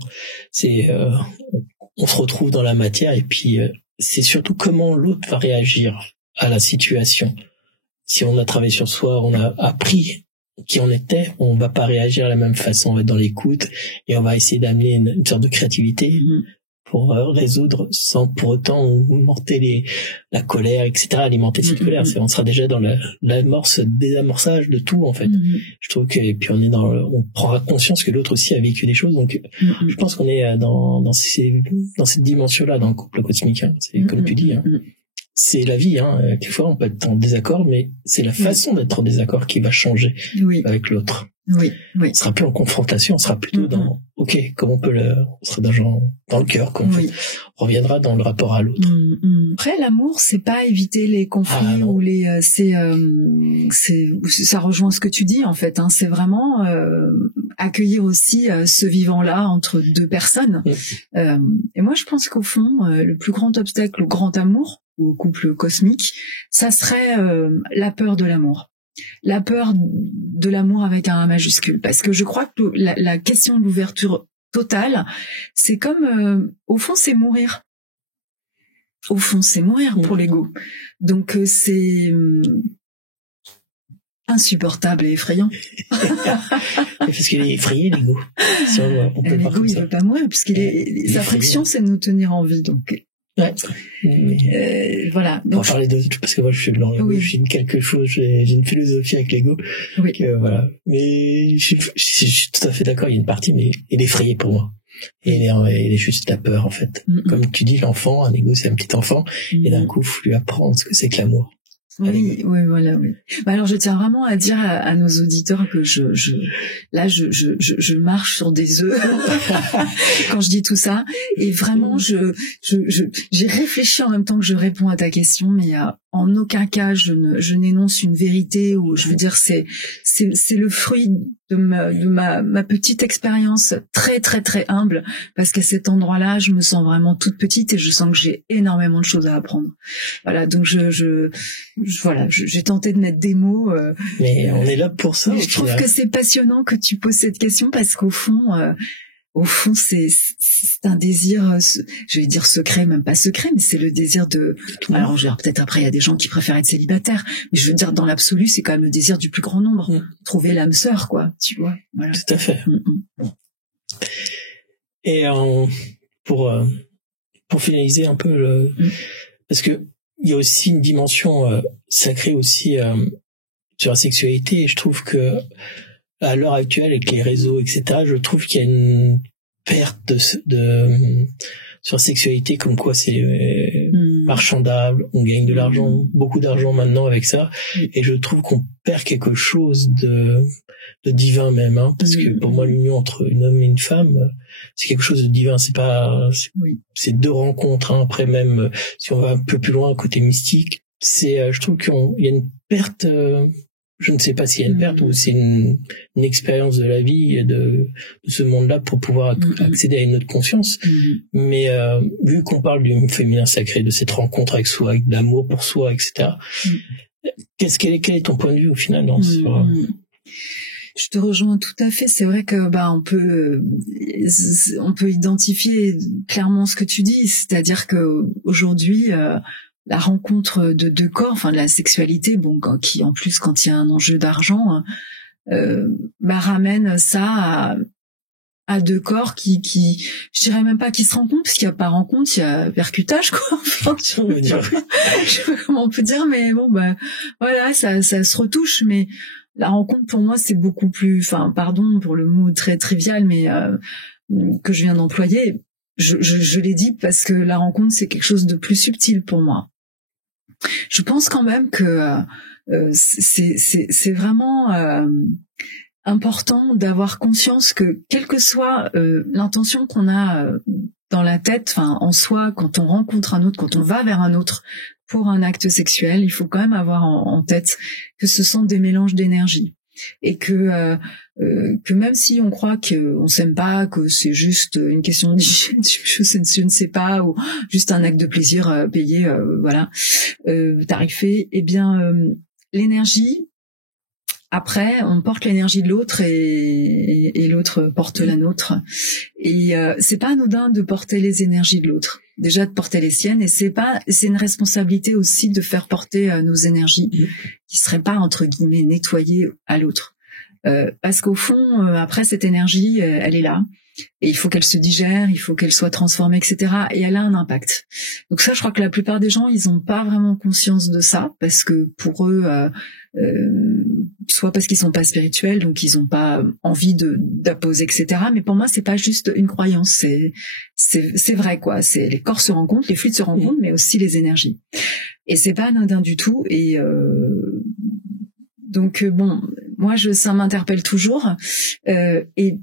on se retrouve dans la matière, et puis c'est surtout comment l'autre va réagir à la situation. Si on a travaillé sur soi, on a appris qui on était, on va pas réagir de la même façon, on va être dans l'écoute et on va essayer d'amener une sorte de créativité pour résoudre sans pour autant augmenter la colère, etc., alimenter cette colère. On sera déjà dans l'amorce, désamorçage de tout, en fait. Je trouve que, et puis on prendra conscience que l'autre aussi a vécu des choses, donc je pense qu'on est dans cette dimension-là, dans le couple cosmique, hein. C'est comme tu dis, hein. C'est la vie, hein. Quelquefois on peut être en désaccord, mais c'est la façon d'être en désaccord qui va changer avec l'autre. Oui. On sera plus en confrontation, on sera plutôt dans comment on peut on sera dans le cœur, on reviendra dans le rapport à l'autre. Après, l'amour, c'est pas éviter les conflits ou ça rejoint ce que tu dis en fait, hein. C'est vraiment accueillir aussi ce vivant-là entre deux personnes. Et moi, je pense qu'au fond, le plus grand obstacle au grand amour, au couple cosmique, ça serait la peur de l'amour. La peur de l'amour avec un A majuscule. Parce que je crois que la question de l'ouverture totale, c'est comme, au fond, c'est mourir. Au fond, c'est mourir pour l'ego. Donc, c'est insupportable et effrayant. Parce qu'il est effrayé, l'ego. L'ego, il veut pas mourir, puisqu'il est sa friction, c'est de nous tenir en vie. Donc, voilà. Pour parler parce que moi je suis quelque chose, j'ai une philosophie avec l'ego. Voilà. Mais je suis tout à fait d'accord, il y a une partie, mais il est effrayé pour moi. Et il est juste la peur, en fait. Comme tu dis, l'enfant, un ego, c'est un petit enfant, et d'un coup, faut lui apprendre ce que c'est que l'amour. Voilà. Bah alors, je tiens vraiment à dire à nos auditeurs que je marche sur des œufs quand je dis tout ça. Et vraiment, j'ai réfléchi en même temps que je réponds à ta question, mais en aucun cas je n'énonce une vérité, ou je veux dire c'est le fruit de ma petite expérience très très très humble, parce qu'à cet endroit-là je me sens vraiment toute petite et je sens que j'ai énormément de choses à apprendre. Voilà, donc j'ai tenté de mettre des mots, mais on est là pour ça. Je trouve que c'est passionnant que tu poses cette question, parce qu'au fond c'est un désir, je vais dire secret, même pas secret, mais c'est le désir de... Alors, peut-être après, il y a des gens qui préfèrent être célibataires, mais je veux dire, dans l'absolu, c'est quand même le désir du plus grand nombre. Trouver l'âme sœur, quoi, tu vois. Voilà. Tout à fait. Et pour finaliser un peu, parce que il y a aussi une dimension sacrée aussi sur la sexualité, et je trouve que à l'heure actuelle, avec les réseaux, etc., je trouve qu'il y a une perte sur la sexualité, comme quoi c'est marchandable, on gagne de l'argent, beaucoup d'argent maintenant avec ça, et je trouve qu'on perd quelque chose de divin même, hein, parce que pour moi, l'union entre un homme et une femme, c'est quelque chose de divin, c'est deux rencontres, hein. Après, même si on va un peu plus loin, côté mystique, je trouve qu'il y a une perte, je ne sais pas s'il y a une perte ou c'est une expérience de la vie, de ce monde-là, pour pouvoir accéder à une autre conscience. Mais vu qu'on parle du féminin sacré, de cette rencontre avec soi, avec l'amour pour soi, etc., quel est ton point de vue au final Je te rejoins tout à fait. C'est vrai que on peut identifier clairement ce que tu dis, c'est-à-dire que aujourd'hui, la rencontre de deux corps, enfin de la sexualité, qui en plus, quand il y a un enjeu d'argent, ramène ça à deux corps qui je dirais même pas qui se rencontrent, parce qu'il y a pas rencontre, il y a percutage, quoi. Enfin, je sais pas comment on peut dire, mais voilà, ça se retouche. Mais la rencontre, pour moi, c'est beaucoup plus, pardon pour le mot très trivial, mais que je viens d'employer. Je l'ai dit parce que la rencontre, c'est quelque chose de plus subtil pour moi. Je pense quand même que c'est vraiment important d'avoir conscience que, quelle que soit l'intention qu'on a dans la tête, en soi, quand on rencontre un autre, quand on va vers un autre pour un acte sexuel, il faut quand même avoir en tête que ce sont des mélanges d'énergie, et que même si on croit qu'on s'aime pas, que c'est juste une question d'hygiène, je ne sais pas, ou juste un acte de plaisir payé, tarifé, l'énergie après, on porte l'énergie de l'autre et l'autre porte la nôtre. Et c'est pas anodin de porter les énergies de l'autre. Déjà de porter les siennes, et c'est une responsabilité aussi de faire porter nos énergies qui seraient pas entre guillemets nettoyées à l'autre. Parce qu'au fond, après cette énergie, elle est là. Et il faut qu'elle se digère, il faut qu'elle soit transformée, etc. Et elle a un impact. Donc ça, je crois que la plupart des gens, ils n'ont pas vraiment conscience de ça, parce que pour eux, soit parce qu'ils sont pas spirituels, donc ils n'ont pas envie d'apposer, etc. Mais pour moi, c'est pas juste une croyance, c'est vrai, quoi. C'est les corps se rencontrent, les fluides se rencontrent, mais aussi les énergies. Et c'est pas anodin du tout. Et donc bon, moi, ça m'interpelle toujours. Et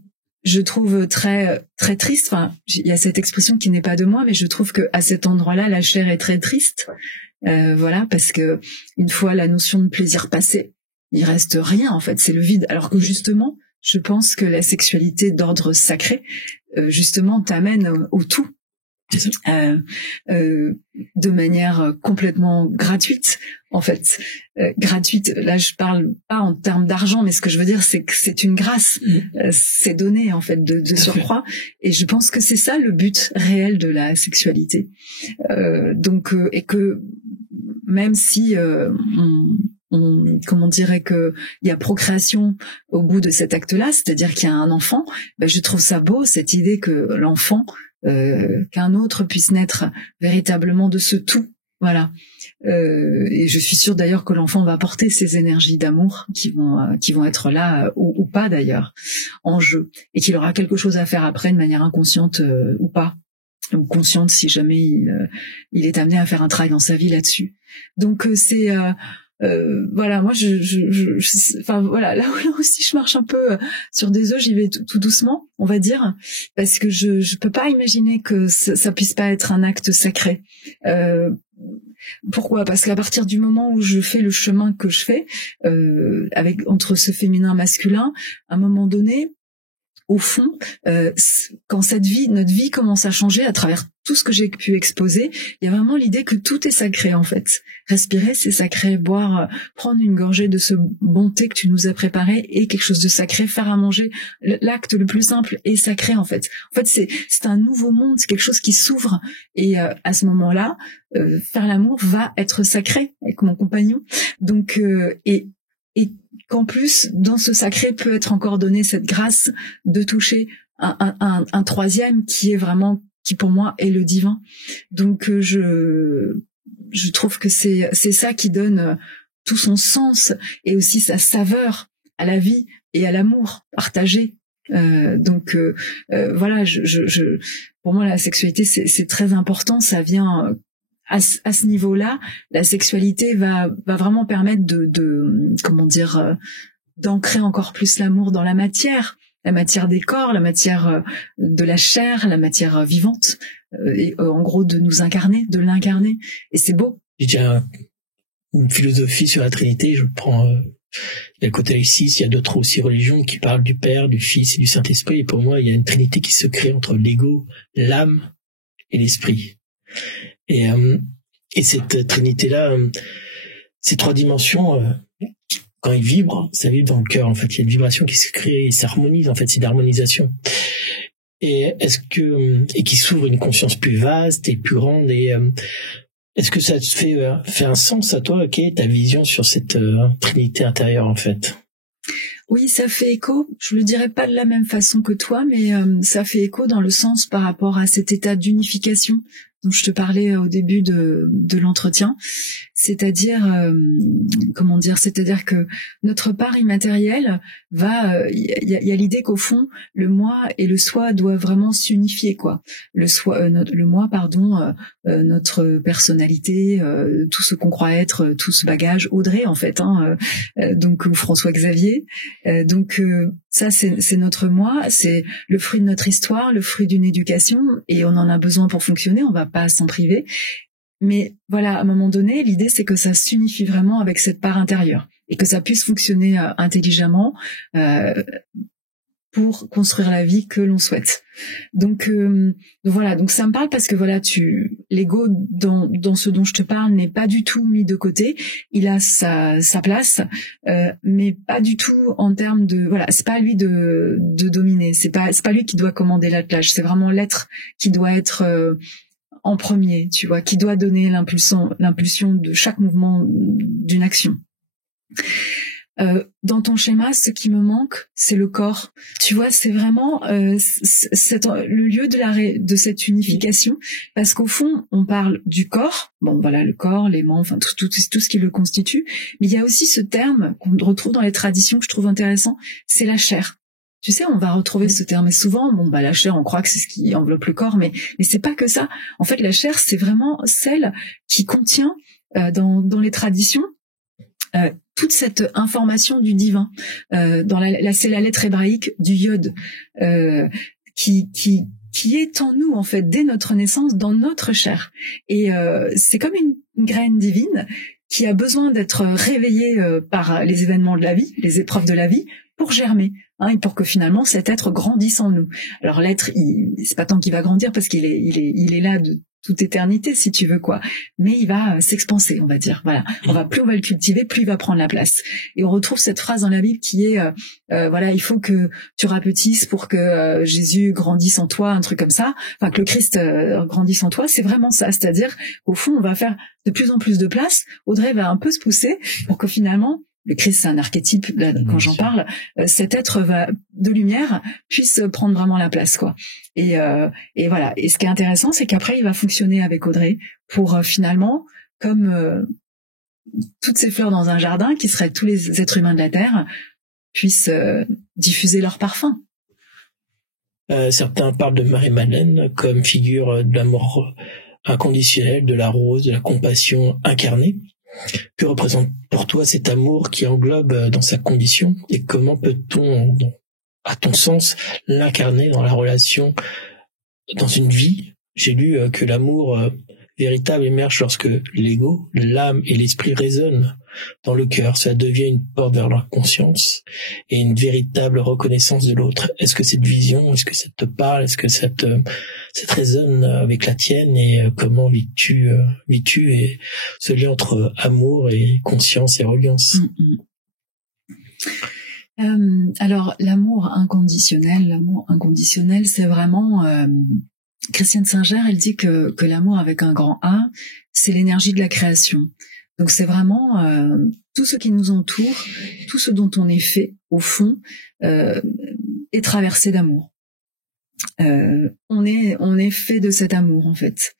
je trouve très très triste. Enfin, il y a cette expression qui n'est pas de moi, mais je trouve que à cet endroit-là, la chair est très triste. Voilà, parce que une fois la notion de plaisir passée, il reste rien. En fait, c'est le vide. Alors que justement, je pense que la sexualité d'ordre sacré, justement, t'amène au tout. De manière complètement gratuite, en fait. Gratuite, là je parle pas en termes d'argent, mais ce que je veux dire, c'est que c'est une grâce, c'est donné en fait de surcroît, et je pense que c'est ça le but réel de la sexualité. Donc et que même si comment on dirait que il y a procréation au bout de cet acte-là, c'est-à-dire qu'il y a un enfant, ben je trouve ça beau cette idée que l'enfant qu'un autre puisse naître véritablement de ce tout, voilà. Et je suis sûre d'ailleurs que l'enfant va porter ces énergies d'amour qui vont être là ou pas d'ailleurs en jeu, et qu'il aura quelque chose à faire après de manière inconsciente ou pas, ou consciente si jamais il est amené à faire un travail dans sa vie là-dessus. Donc c'est voilà, moi enfin voilà, là aussi je marche un peu sur des œufs, j'y vais tout doucement, on va dire, parce que je peux pas imaginer que ça puisse pas être un acte sacré. Pourquoi ? Parce qu'à partir du moment où je fais le chemin que je fais, entre ce féminin masculin, à un moment donné, au fond, quand notre vie commence à changer à travers tout ce que j'ai pu exposer, il y a vraiment l'idée que tout est sacré en fait. Respirer, c'est sacré. Boire, prendre une gorgée de ce bon thé que tu nous as préparé est quelque chose de sacré. Faire à manger, l'acte le plus simple est sacré en fait. En fait, c'est un nouveau monde, c'est quelque chose qui s'ouvre. Et à ce moment-là, faire l'amour va être sacré avec mon compagnon. Donc et qu'en plus, dans ce sacré peut être encore donné cette grâce de toucher un troisième qui pour moi est le divin. Donc je trouve que c'est ça qui donne tout son sens et aussi sa saveur à la vie et à l'amour partagé. Donc voilà, pour moi la sexualité c'est très important, ça vient à ce niveau-là, la sexualité va vraiment permettre de comment dire, d'ancrer encore plus l'amour dans la matière des corps, la matière de la chair, la matière vivante, et en gros de nous incarner, de l'incarner, et c'est beau. J'ai déjà une philosophie sur la Trinité, je prends il y a le côté laïciste, il y a d'autres aussi religions qui parlent du Père, du Fils et du Saint-Esprit, et pour moi il y a une Trinité qui se crée entre l'ego, l'âme et l'esprit. Et cette Trinité-là, ces trois dimensions, quand ils vibrent, ça vibre dans le cœur. En fait, il y a une vibration qui se crée, et s'harmonise. En fait, c'est d'harmonisation. Et et qui s'ouvre une conscience plus vaste et plus grande. Et est-ce que ça te fait un sens à toi? Quelle est ta vision sur cette Trinité intérieure, en fait? Oui, ça fait écho. Je le dirais pas de la même façon que toi, mais ça fait écho dans le sens par rapport à cet état d'unification dont je te parlais au début de l'entretien, c'est-à-dire comment dire, c'est-à-dire que notre part immatérielle il y a l'idée qu'au fond le moi et le soi doivent vraiment s'unifier, quoi. Le moi, notre personnalité, tout ce qu'on croit être, tout ce bagage, Audrey en fait, donc ou François Xavier, donc ça c'est notre moi, c'est le fruit de notre histoire, le fruit d'une éducation, et on en a besoin pour fonctionner, on va pas s'en priver. Mais voilà, à un moment donné, l'idée c'est que ça s'unifie vraiment avec cette part intérieure et que ça puisse fonctionner intelligemment pour construire la vie que l'on souhaite. Donc voilà, donc ça me parle parce que voilà, l'ego dans ce dont je te parle n'est pas du tout mis de côté. Il a sa place, mais pas du tout en termes de voilà, c'est pas à lui de dominer, c'est pas lui qui doit commander l'attelage, c'est vraiment l'être qui doit être en premier, tu vois, qui doit donner l'impulsion de chaque mouvement d'une action. Dans ton schéma, ce qui me manque, c'est le corps. Tu vois, c'est vraiment le lieu de cette unification, parce qu'au fond, on parle du corps. Bon, voilà, le corps, les membres, enfin tout ce qui le constitue. Mais il y a aussi ce terme qu'on retrouve dans les traditions que je trouve intéressant, c'est la chair. Tu sais, on va retrouver ce terme, et souvent, la chair, on croit que c'est ce qui enveloppe le corps, mais c'est pas que ça. En fait, la chair, c'est vraiment celle qui contient dans les traditions toute cette information du divin. C'est la lettre hébraïque du yod qui est en nous en fait dès notre naissance, dans notre chair. Et c'est comme une graine divine qui a besoin d'être réveillée par les événements de la vie, les épreuves de la vie, pour germer, et pour que finalement cet être grandisse en nous. Alors l'être, c'est pas tant qu'il va grandir parce qu'il est là de toute éternité, si tu veux, quoi. Mais il va s'expanser, on va dire. Voilà. Plus on va le cultiver, plus il va prendre la place. Et on retrouve cette phrase dans la Bible qui est, il faut que tu rapetisses pour que Jésus grandisse en toi, un truc comme ça. Enfin, que le Christ grandisse en toi. C'est vraiment ça. C'est-à-dire, au fond, on va faire de plus en plus de place. Audrey va un peu se pousser pour que finalement, le Christ, c'est un archétype, là, quand j'en parle, cet être de lumière puisse prendre vraiment la place, quoi. Et voilà. Et ce qui est intéressant, c'est qu'après, il va fonctionner avec Audrey pour finalement, comme toutes ces fleurs dans un jardin, qui seraient tous les êtres humains de la Terre, puissent diffuser leur parfum. Certains parlent de Marie-Madeleine comme figure de l'amour inconditionnel, de la rose, de la compassion incarnée. Que représente pour toi cet amour qui englobe dans sa condition, et comment peut-on, à ton sens, l'incarner dans la relation, dans une vie? J'ai lu que l'amour véritable émerge lorsque l'ego, l'âme et l'esprit résonnent dans le cœur. Ça devient une porte vers la conscience et une véritable reconnaissance de l'autre. Est-ce que cette vision, est-ce que ça te parle, est-ce que ça te résonne avec la tienne, et comment vis-tu et ce lien entre amour et conscience et reliance? Alors l'amour inconditionnel, c'est vraiment Christiane Singer, elle dit que l'amour avec un grand A, c'est l'énergie de la création. Donc c'est vraiment tout ce qui nous entoure, tout ce dont on est fait au fond est traversé d'amour. On est fait de cet amour en fait.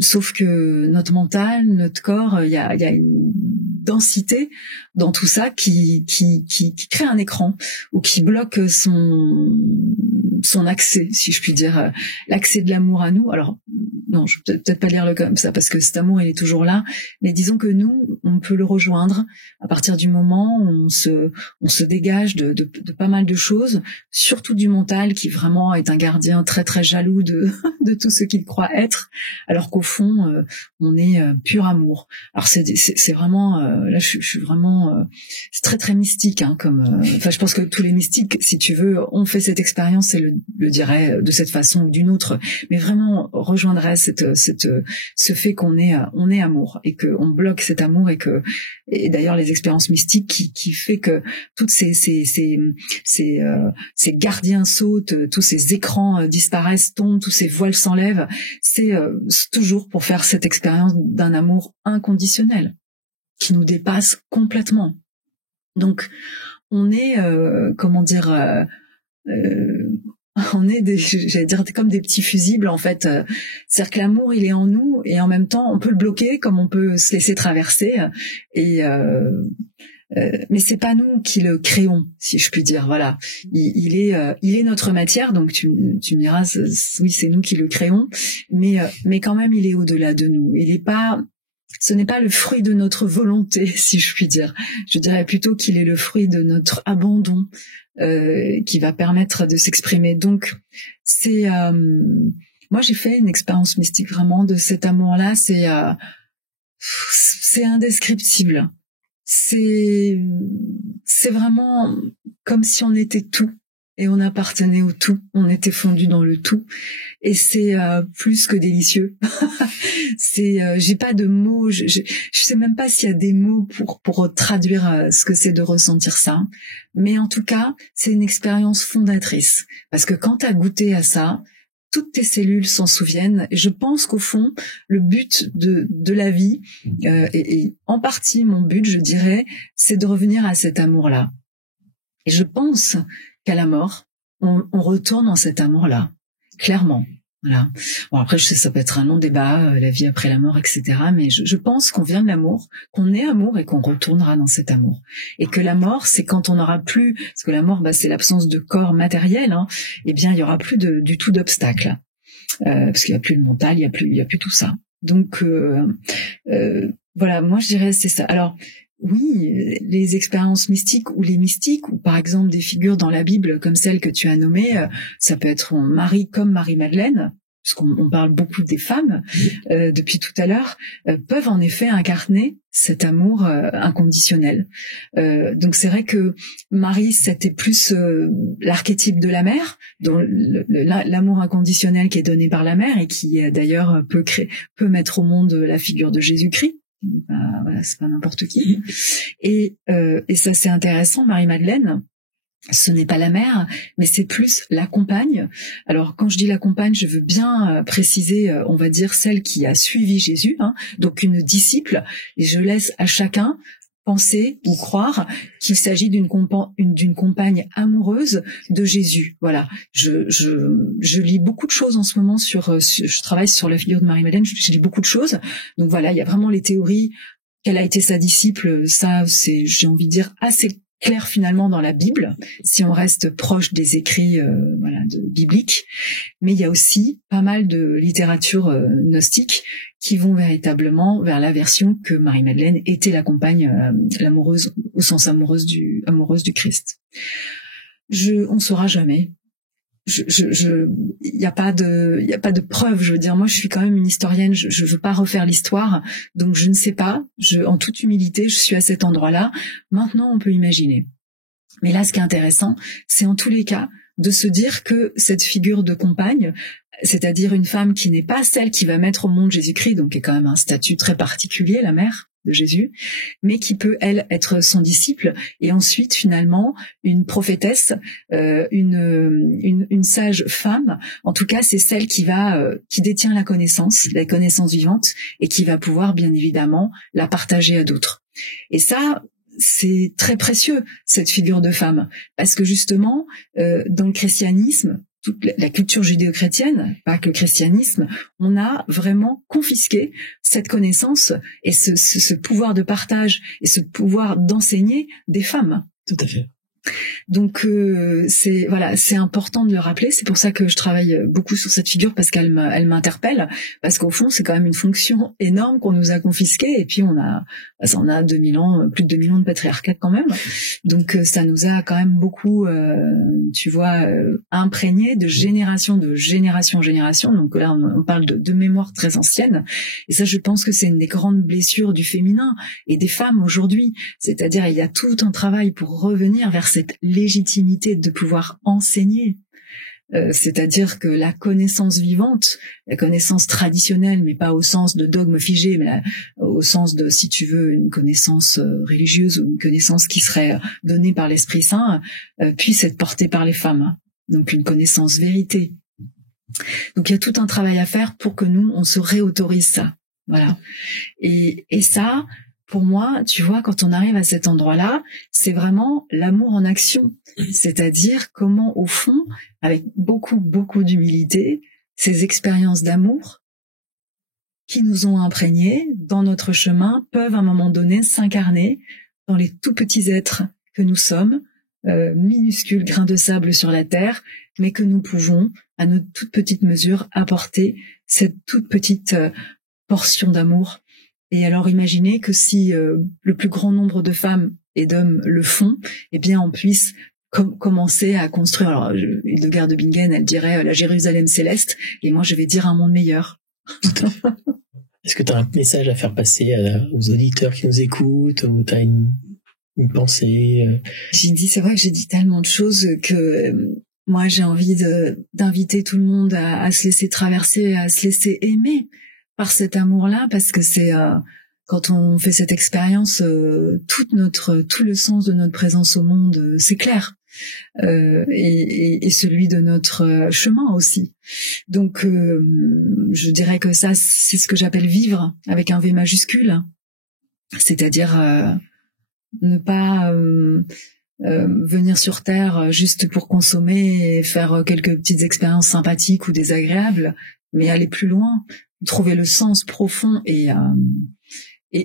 Sauf que notre mental, notre corps, il y a une densité dans tout ça qui crée un écran ou qui bloque son accès, si je puis dire, l'accès de l'amour à nous. Alors non, je vais peut-être pas lire le comme ça parce que cet amour il est toujours là, mais disons que nous on peut le rejoindre à partir du moment où on se dégage de pas mal de choses, surtout du mental qui vraiment est un gardien très très jaloux de tout ce qu'il croit être, alors qu'au fond on est pur amour. Alors c'est vraiment là je suis vraiment c'est très très mystique comme je pense que tous les mystiques, si tu veux, ont fait cette expérience et le diraient de cette façon ou d'une autre, mais vraiment rejoindrait ce fait qu'on est amour et que on bloque cet amour, et d'ailleurs les expériences mystiques qui fait que toutes ces gardiens sautent, tous ces écrans disparaissent, tombent, tous ces voiles s'enlèvent, c'est toujours pour faire cette expérience d'un amour inconditionnel qui nous dépasse complètement. Donc on est on est j'allais dire comme des petits fusibles en fait. C'est-à-dire que l'amour il est en nous et en même temps on peut le bloquer comme on peut se laisser traverser, mais c'est pas nous qui le créons, si je puis dire. Voilà, il est notre matière, donc tu me diras oui c'est nous qui le créons, mais quand même il est au-delà de nous. Ce n'est pas le fruit de notre volonté, si je puis dire. Je dirais plutôt qu'il est le fruit de notre abandon qui va permettre de s'exprimer. Donc, moi j'ai fait une expérience mystique vraiment de cet amour-là. C'est indescriptible. C'est vraiment comme si on était tout. et on appartenait au tout, on était fondus dans le tout, et c'est plus que délicieux. J'ai pas de mots, je sais même pas s'il y a des mots pour traduire ce que c'est de ressentir ça, mais en tout cas c'est une expérience fondatrice, parce que quand t'as goûté à ça, toutes tes cellules s'en souviennent, et je pense qu'au fond le but de la vie, et en partie mon but, je dirais, c'est de revenir à cet amour-là. Et je pense qu'à la mort, on retourne dans cet amour-là, clairement. Voilà. Bon, après, je sais, ça peut être un long débat, la vie après la mort, etc. Mais je pense qu'on vient de l'amour, qu'on est amour et qu'on retournera dans cet amour. Et que la mort, c'est quand on n'aura plus, parce que la mort, c'est l'absence de corps matériel, hein, eh bien, il y aura plus du tout d'obstacles. Parce qu'il y a plus de mental, il y a plus tout ça. Donc, voilà, moi, je dirais, c'est ça. Alors, oui, les expériences mystiques ou les mystiques, ou par exemple des figures dans la Bible comme celle que tu as nommée, ça peut être Marie comme Marie-Madeleine, puisqu'on parle beaucoup des femmes depuis tout à l'heure, peuvent en effet incarner cet amour inconditionnel. Donc c'est vrai que Marie, c'était plus l'archétype de la mère, dont l'amour inconditionnel qui est donné par la mère et qui d'ailleurs peut mettre au monde la figure de Jésus-Christ. Voilà, c'est pas n'importe qui. Et ça c'est intéressant, Marie-Madeleine, ce n'est pas la mère, mais c'est plus la compagne. Alors quand je dis la compagne, je veux bien préciser, on va dire celle qui a suivi Jésus, hein, donc une disciple, et je laisse à chacun penser ou croire qu'il s'agit d'une compagne amoureuse de Jésus. Voilà. Je lis beaucoup de choses en ce moment je travaille sur la figure de Marie-Madeleine, je lis beaucoup de choses. Donc voilà, il y a vraiment les théories qu'elle a été sa disciple, ça c'est, j'ai envie de dire, assez clair finalement dans la Bible, si on reste proche des écrits bibliques. Mais il y a aussi pas mal de littérature gnostique qui vont véritablement vers la version que Marie-Madeleine était la compagne, l'amoureuse, au sens amoureuse du Christ. On saura jamais. Il y a pas de preuve, je veux dire, moi je suis quand même une historienne, je veux pas refaire l'histoire, donc je ne sais pas, en toute humilité, je suis à cet endroit-là. Maintenant, on peut imaginer. Mais là, ce qui est intéressant, c'est en tous les cas de se dire que cette figure de compagne, c'est-à-dire une femme qui n'est pas celle qui va mettre au monde Jésus-Christ, donc qui est quand même un statut très particulier, la mère de Jésus, mais qui peut, elle, être son disciple, et ensuite, finalement, une prophétesse, une sage femme. En tout cas, c'est celle qui détient la connaissance vivante, et qui va pouvoir, bien évidemment, la partager à d'autres. Et ça, c'est très précieux, cette figure de femme, parce que justement, dans le christianisme, toute la culture judéo-chrétienne, pas que le christianisme, on a vraiment confisqué cette connaissance et ce pouvoir de partage et ce pouvoir d'enseigner des femmes. Tout à fait. Donc c'est important de le rappeler. C'est pour ça que je travaille beaucoup sur cette figure, parce qu'elle m'interpelle, parce qu'au fond c'est quand même une fonction énorme qu'on nous a confisquée, et puis on a 2000 ans, plus de 2000 ans de patriarcat quand même. Donc ça nous a quand même beaucoup, imprégné de génération en génération. Donc là on parle de mémoire très ancienne, et ça je pense que c'est une des grandes blessures du féminin et des femmes aujourd'hui. C'est-à-dire il y a tout un travail pour revenir vers cette légitimité de pouvoir enseigner. C'est-à-dire que la connaissance vivante, la connaissance traditionnelle, mais pas au sens de dogme figé, mais au sens de, si tu veux, une connaissance religieuse ou une connaissance qui serait donnée par l'Esprit Saint, puisse être portée par les femmes. Donc une connaissance vérité. Donc il y a tout un travail à faire pour que nous, on se réautorise ça. Voilà. Et ça, pour moi, tu vois, quand on arrive à cet endroit-là, c'est vraiment l'amour en action. C'est-à-dire comment, au fond, avec beaucoup, beaucoup d'humilité, ces expériences d'amour qui nous ont imprégnés dans notre chemin peuvent à un moment donné s'incarner dans les tout petits êtres que nous sommes, minuscules grains de sable sur la terre, mais que nous pouvons, à notre toute petite mesure, apporter cette toute petite portion d'amour. Et alors imaginez que si le plus grand nombre de femmes et d'hommes le font, eh bien on puisse commencer à construire. Alors Hildegard de Bingen, elle dirait la Jérusalem céleste, et moi je vais dire un monde meilleur. Est-ce que tu as un message à faire passer aux auditeurs qui nous écoutent, ou tu as une pensée. C'est vrai que j'ai dit tellement de choses que moi j'ai envie d'inviter tout le monde à se laisser traverser, à se laisser aimer par cet amour-là, parce que c'est quand on fait cette expérience, tout le sens de notre présence au monde s'éclaire. Et celui de notre chemin aussi. Donc je dirais que ça, c'est ce que j'appelle vivre avec un V majuscule, c'est-à-dire ne pas venir sur Terre juste pour consommer et faire quelques petites expériences sympathiques ou désagréables, mais aller plus loin, trouver le sens profond et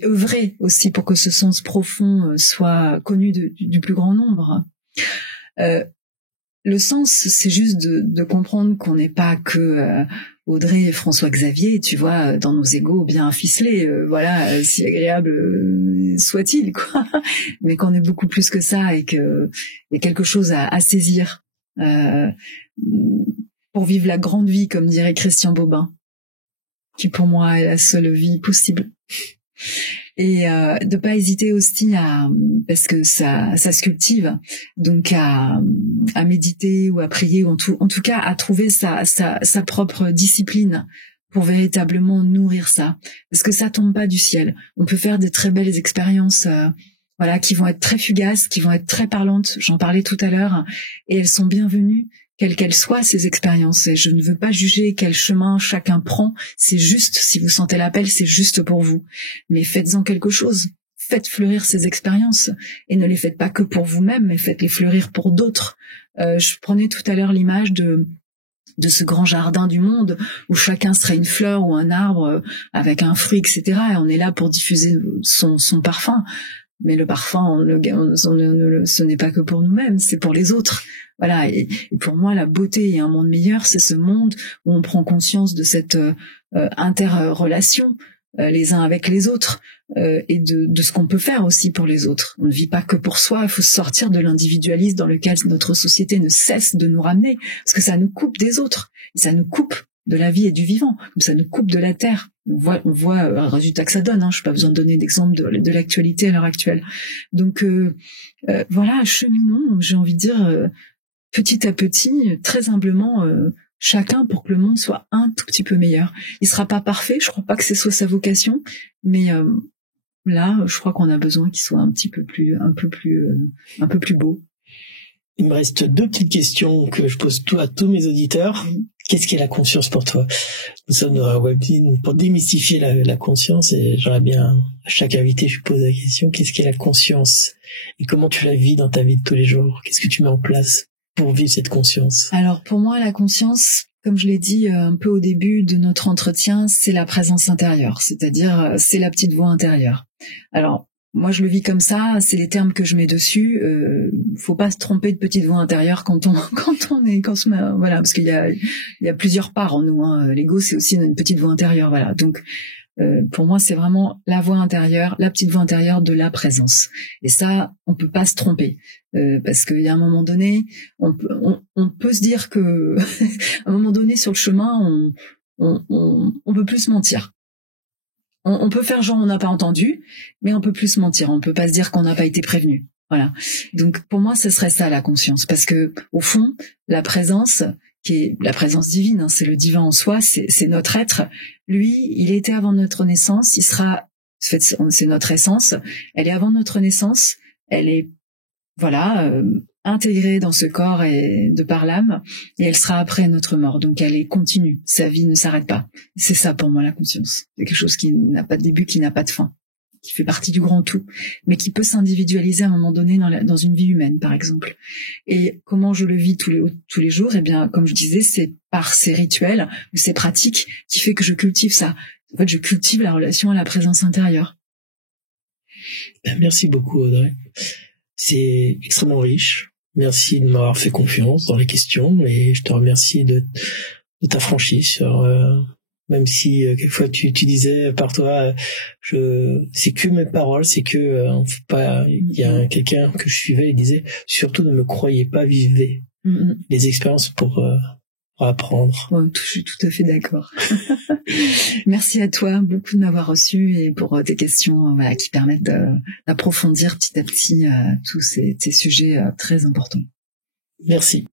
œuvrer aussi pour que ce sens profond soit connu du plus grand nombre. Le sens, c'est juste de comprendre qu'on n'est pas que Audrey et François-Xavier, tu vois, dans nos égos bien ficelés, voilà, si agréable soit-il, quoi, mais qu'on est beaucoup plus que ça et que y a quelque chose à saisir pour vivre la grande vie, comme dirait Christian Bobin, qui pour moi est la seule vie possible. Et de pas hésiter aussi parce que ça se cultive, donc à méditer ou à prier, ou en tout cas à trouver sa propre discipline pour véritablement nourrir ça, parce que ça tombe pas du ciel. On peut faire des très belles expériences voilà, qui vont être très fugaces, qui vont être très parlantes, j'en parlais tout à l'heure, et elles sont bienvenues quelles qu'elles soient, ces expériences. Et je ne veux pas juger quel chemin chacun prend. C'est juste, si vous sentez l'appel, c'est juste pour vous. Mais faites-en quelque chose. Faites fleurir ces expériences. Et ne les faites pas que pour vous-même, mais faites-les fleurir pour d'autres. Je prenais tout à l'heure l'image de ce grand jardin du monde où chacun serait une fleur ou un arbre avec un fruit, etc. Et on est là pour diffuser son parfum. Mais le parfum, ce n'est pas que pour nous-mêmes, c'est pour les autres. Voilà. Et pour moi, la beauté et un monde meilleur, c'est ce monde où on prend conscience de cette interrelation les uns avec les autres et de ce qu'on peut faire aussi pour les autres. On ne vit pas que pour soi. Il faut sortir de l'individualisme dans lequel notre société ne cesse de nous ramener, parce que ça nous coupe des autres, et ça nous coupe de la vie et du vivant, comme ça nous coupe de la terre. On voit un résultat que ça donne. Je n'ai pas besoin de donner d'exemple de l'actualité à l'heure actuelle. Donc voilà, cheminons, j'ai envie de dire, petit à petit, très humblement, chacun pour que le monde soit un tout petit peu meilleur. Il sera pas parfait, je crois pas que ce soit sa vocation, mais là, je crois qu'on a besoin qu'il soit un peu plus beau. Il me reste 2 petites questions que je pose à tous mes auditeurs. Qu'est-ce qu'est la conscience pour toi? Nous sommes dans un webzine pour démystifier la conscience, et j'aimerais bien, à chaque invité, je pose la question, qu'est-ce qu'est la conscience? Et comment tu la vis dans ta vie de tous les jours? Qu'est-ce que tu mets en place pour vivre cette conscience? Alors pour moi, la conscience, comme je l'ai dit un peu au début de notre entretien, c'est la présence intérieure, c'est-à-dire c'est la petite voix intérieure. Alors moi, je le vis comme ça, c'est les termes que je mets dessus. Faut pas se tromper de petite voix intérieure voilà, parce qu'il y a plusieurs parts en nous. L'ego, c'est aussi une petite voix intérieure, voilà. Donc, pour moi, c'est vraiment la voix intérieure, la petite voix intérieure de la présence. Et ça, on peut pas se tromper, parce qu'il y a un moment donné, on peut se dire que, à un moment donné sur le chemin, on peut plus se mentir. On peut faire genre on n'a pas entendu, mais on peut plus se mentir. On peut pas se dire qu'on n'a pas été prévenu. Voilà. Donc pour moi, ce serait ça la conscience, parce que au fond, la présence, qui est la présence divine, c'est le divin en soi, c'est notre être. Lui, il était avant notre naissance. Il sera, c'est notre essence. Elle est avant notre naissance. Elle est, voilà, intégrée dans ce corps et de par l'âme, et elle sera après notre mort. Donc elle est continue. Sa vie ne s'arrête pas. C'est ça pour moi la conscience. C'est quelque chose qui n'a pas de début, qui n'a pas de fin, qui fait partie du grand tout, mais qui peut s'individualiser à un moment donné dans une vie humaine, par exemple. Et comment je le vis tous les jours? Eh bien, comme je disais, c'est par ces rituels ou ces pratiques qui fait que je cultive ça. En fait, je cultive la relation à la présence intérieure. Merci beaucoup, Audrey. C'est extrêmement riche. Merci de m'avoir fait confiance dans les questions, et je te remercie de ta franchise sur, même si quelquefois tu disais par toi, c'est que mes paroles, c'est que faut pas. Il y a quelqu'un que je suivais, il disait surtout ne me croyez pas, vivez les expériences pour à apprendre. Je suis tout à fait d'accord. Merci à toi beaucoup de m'avoir reçu et pour tes questions qui permettent d'approfondir petit à petit tous ces sujets très importants. Merci.